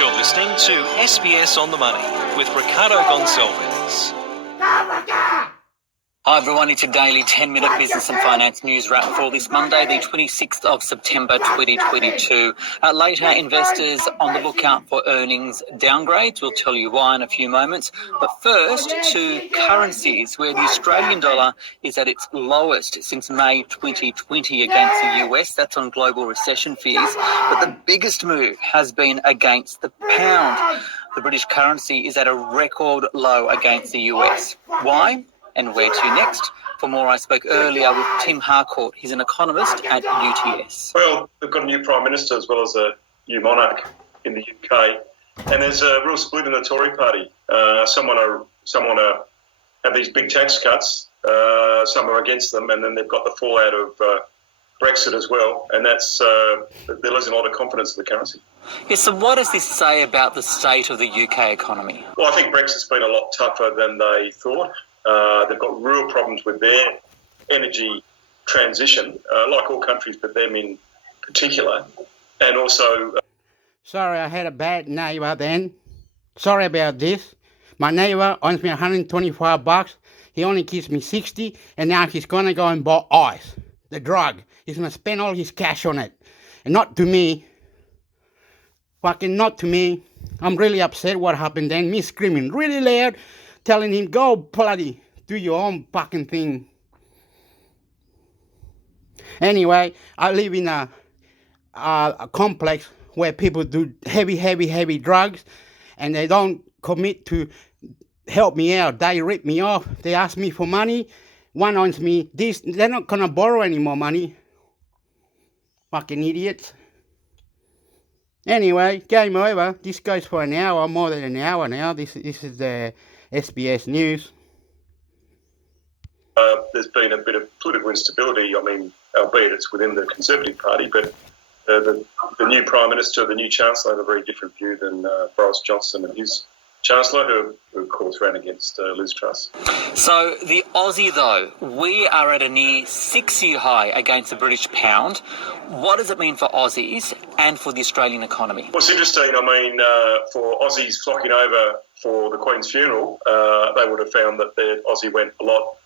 You're listening to SBS On the Money with Ricardo Gonçalves. Hi everyone, it's a daily 10-minute business and finance news wrap for this Monday, the 26th of September 2022. Later, investors on the lookout for earnings downgrades. We'll tell you why in a few moments. But first, to currencies, where the Australian dollar is at its lowest since May 2020 against the US. That's on global recession fears. But the biggest move has been against the pound. The British currency is at a record low against the US. Why? And where to next? For more, I spoke earlier with Tim Harcourt. He's an economist at UTS. Well, we've got a new Prime Minister as well as a new monarch in the UK. And there's a real split in the Tory party. Some want to have these big tax cuts. Some are against them. And then they've got the fallout of Brexit as well, and that's they're losing a lot of confidence in the currency. Yes, so what does this say about the state of the UK economy? Well, I think Brexit's been a lot tougher than they thought. They've got real problems with their energy transition, like all countries, but them in particular, and also... Sorry, I had a bad neighbour then. Sorry about this. My neighbour owes me $125. He only gives me 60, and now he's going to go and buy ice, the drug. He's going to spend all his cash on it. And not to me. Fucking not to me. I'm really upset what happened then. Me screaming really loud, telling him, go bloody do your own fucking thing. Anyway, I live in a complex where people do heavy drugs, and they don't commit to help me out. They rip me off. They ask me for money. One owns me this. They're not going to borrow any more money. Fucking idiots. Anyway, game over. This goes for an hour, more than an hour now. This is the SBS News. There's been a bit of political instability. I mean, albeit it's within the Conservative Party, but the new Prime Minister, the new Chancellor have a very different view than Boris Johnson and his Chancellor, who of course ran against Liz Truss. So the Aussie, though, we are at a near 6-year high against the British pound. What does it mean for Aussies and for the Australian economy? Well, it's interesting. I mean, for Aussies flocking over for the Queen's funeral, they would have found that their Aussie went a lot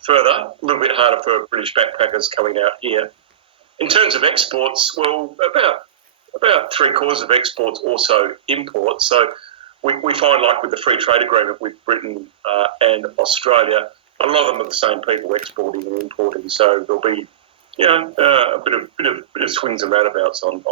further, a little bit harder for British backpackers coming out here. In terms of exports, well, about 3/4 of exports also imports. So we find, like with the free trade agreement with Britain and Australia, a lot of them are the same people exporting and importing. So there'll be, a bit of swings and roundabouts on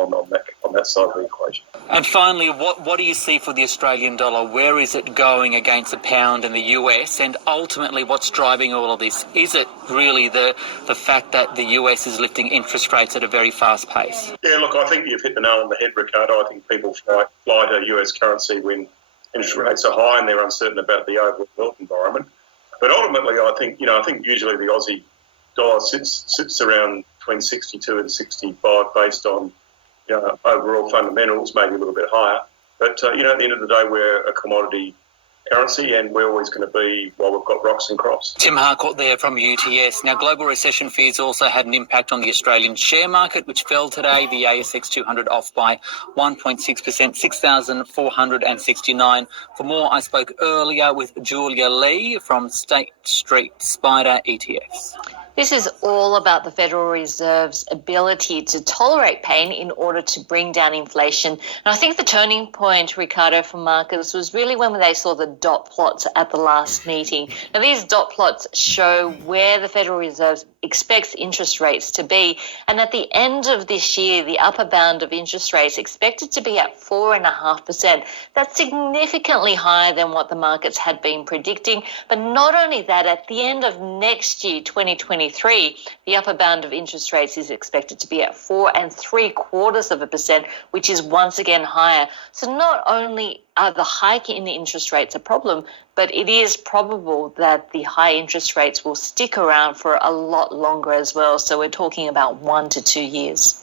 that side of the equation. And finally, what do you see for the Australian dollar? Where is it going against the pound and the US? And ultimately, what's driving all of this? Is it really the fact that the US is lifting interest rates at a very fast pace? Yeah, look, I think you've hit the nail on the head, Ricardo. I think people fly to US currency when interest rates are high and they're uncertain about the overall world environment. But ultimately, I think usually the Aussie dollar sits around between 62 and 65 based on overall fundamentals, maybe a little bit higher. But at the end of the day, we're a commodity currency, and we're always going to be while we've got rocks and crops. Tim Harcourt there from UTS. Now, global recession fears also had an impact on the Australian share market, which fell today. The ASX 200 off by 1.6%, 6,469. For more, I spoke earlier with Julia Lee from State Street Spider ETFs. This is all about the Federal Reserve's ability to tolerate pain in order to bring down inflation. And I think the turning point, Ricardo, for markets was really when they saw the dot plots at the last meeting. Now, these dot plots show where the Federal Reserve expects interest rates to be. And at the end of this year, the upper bound of interest rates expected to be at 4.5%. That's significantly higher than what the markets had been predicting. But not only that, at the end of next year, 2023, the upper bound of interest rates is expected to be at 4.75%, which is once again higher. So not only are the hike in the interest rates a problem, but it is probable that the high interest rates will stick around for a lot longer as well. So we're talking about 1 to 2 years.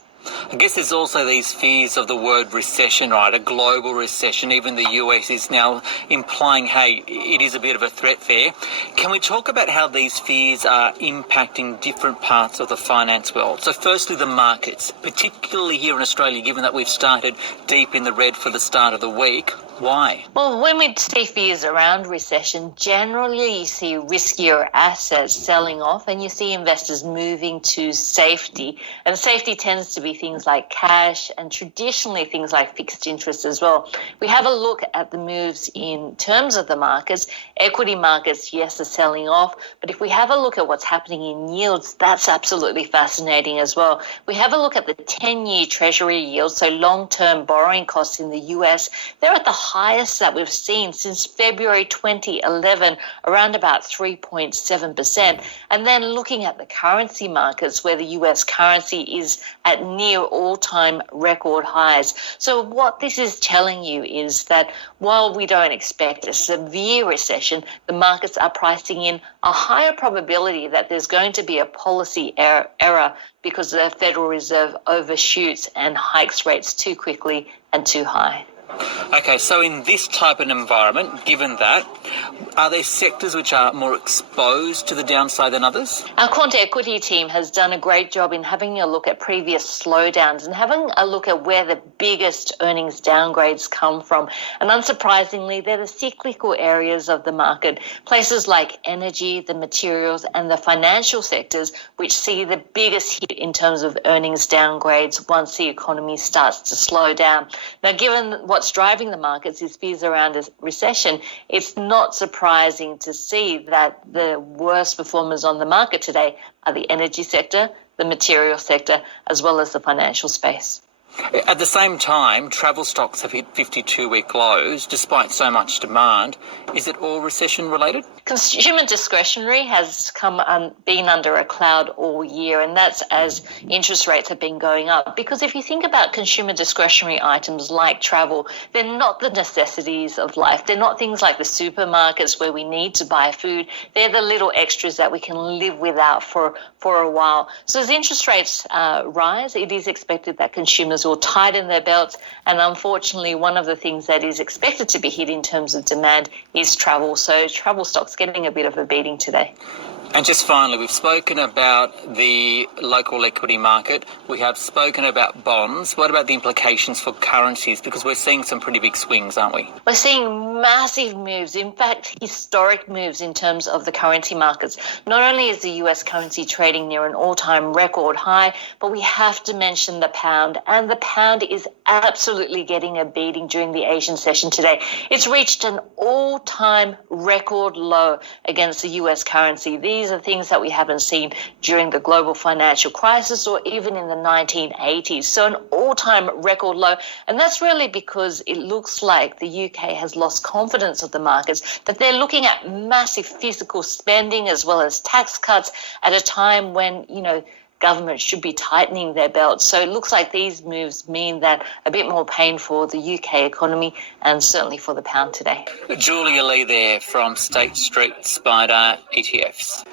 I guess there's also these fears of the word recession, right? A global recession. Even the US is now implying, hey, it is a bit of a threat there. Can we talk about how these fears are impacting different parts of the finance world? So firstly, the markets, particularly here in Australia, given that we've started deep in the red for the start of the week. Why? Well, when we see fears around recession, generally you see riskier assets selling off and you see investors moving to safety. And safety tends to be things like cash and traditionally things like fixed interest as well. We have a look at the moves in terms of the markets. Equity markets, yes, are selling off. But if we have a look at what's happening in yields, that's absolutely fascinating as well. We have a look at the 10-year Treasury Yield, so long-term borrowing costs in the US. They're at the highest that we've seen since February 2011, around about 3.7%. And then looking at the currency markets, where the US currency is at near all-time record highs. So what this is telling you is that while we don't expect a severe recession, the markets are pricing in a higher probability that there's going to be a policy error because the Federal Reserve overshoots and hikes rates too quickly and too high. Okay, so in this type of environment, given that, are there sectors which are more exposed to the downside than others? Our quant equity team has done a great job in having a look at previous slowdowns and having a look at where the biggest earnings downgrades come from. And unsurprisingly, they're the cyclical areas of the market, places like energy, the materials, and the financial sectors, which see the biggest hit in terms of earnings downgrades once the economy starts to slow down. Now, given what's driving the markets is fears around a recession, it's not surprising to see that the worst performers on the market today are the energy sector, the material sector, as well as the financial space. At the same time, travel stocks have hit 52-week lows despite so much demand. Is it all recession-related? Consumer discretionary has been under a cloud all year, and that's as interest rates have been going up. Because if you think about consumer discretionary items like travel, they're not the necessities of life. They're not things like the supermarkets where we need to buy food. They're the little extras that we can live without for a while. So as interest rates rise, it is expected that consumers will tighten their belts, and unfortunately one of the things that is expected to be hit in terms of demand is travel. So travel stocks getting a bit of a beating today. And just finally, we've spoken about the local equity market. We have spoken about bonds. What about the implications for currencies? Because we're seeing some pretty big swings, aren't we? We're seeing massive moves, in fact, historic moves in terms of the currency markets. Not only is the US currency trading near an all-time record high, but we have to mention the pound. And the pound is absolutely getting a beating during the Asian session today. It's reached an all-time record low against the US currency. These are things that we haven't seen during the global financial crisis or even in the 1980s. So an all-time record low. And that's really because it looks like the UK has lost confidence of the markets, that they're looking at massive fiscal spending as well as tax cuts at a time when, government should be tightening their belts. So it looks like these moves mean that a bit more pain for the UK economy and certainly for the pound today. Julia Lee there from State Street Spider ETFs.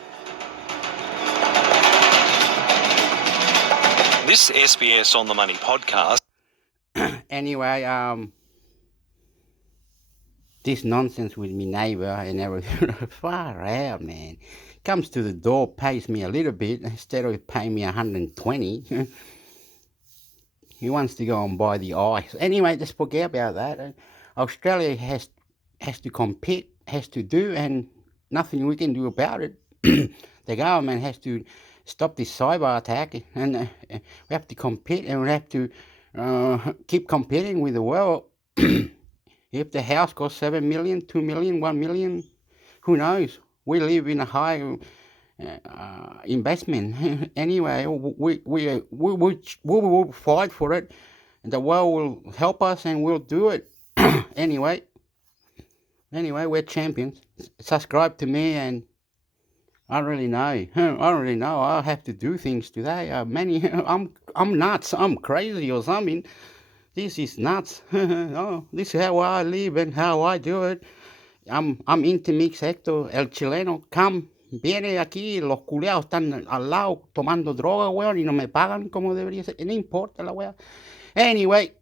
This SBS On The Money podcast. Anyway, this nonsense with me neighbour and everything, far out, man. Comes to the door, pays me a little bit instead of paying me 120. He wants to go and buy the ice. Anyway, just forget about that. Australia has to compete, has to do, and nothing we can do about it. The government has to stop this cyber attack, and we have to compete, and we have to keep competing with the world. If the house costs 7 million, 2 million, 1 million, who knows? We live in a high investment. Anyway, we will fight for it. The world will help us, and we'll do it. Anyway, we're champions. Subscribe to me, and I don't really know. I have to do things today. I'm nuts. I'm crazy or something. This is nuts. Oh, this is how I live and how I do it. I'm intermix, Hector, el chileno. Come, viene aquí, los culiados están al lado tomando droga, weón, y no me pagan como debería ser. No importa la weá. Anyway,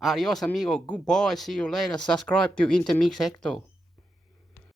adios, amigo. Goodbye. See you later. Subscribe to Intermix, Hector.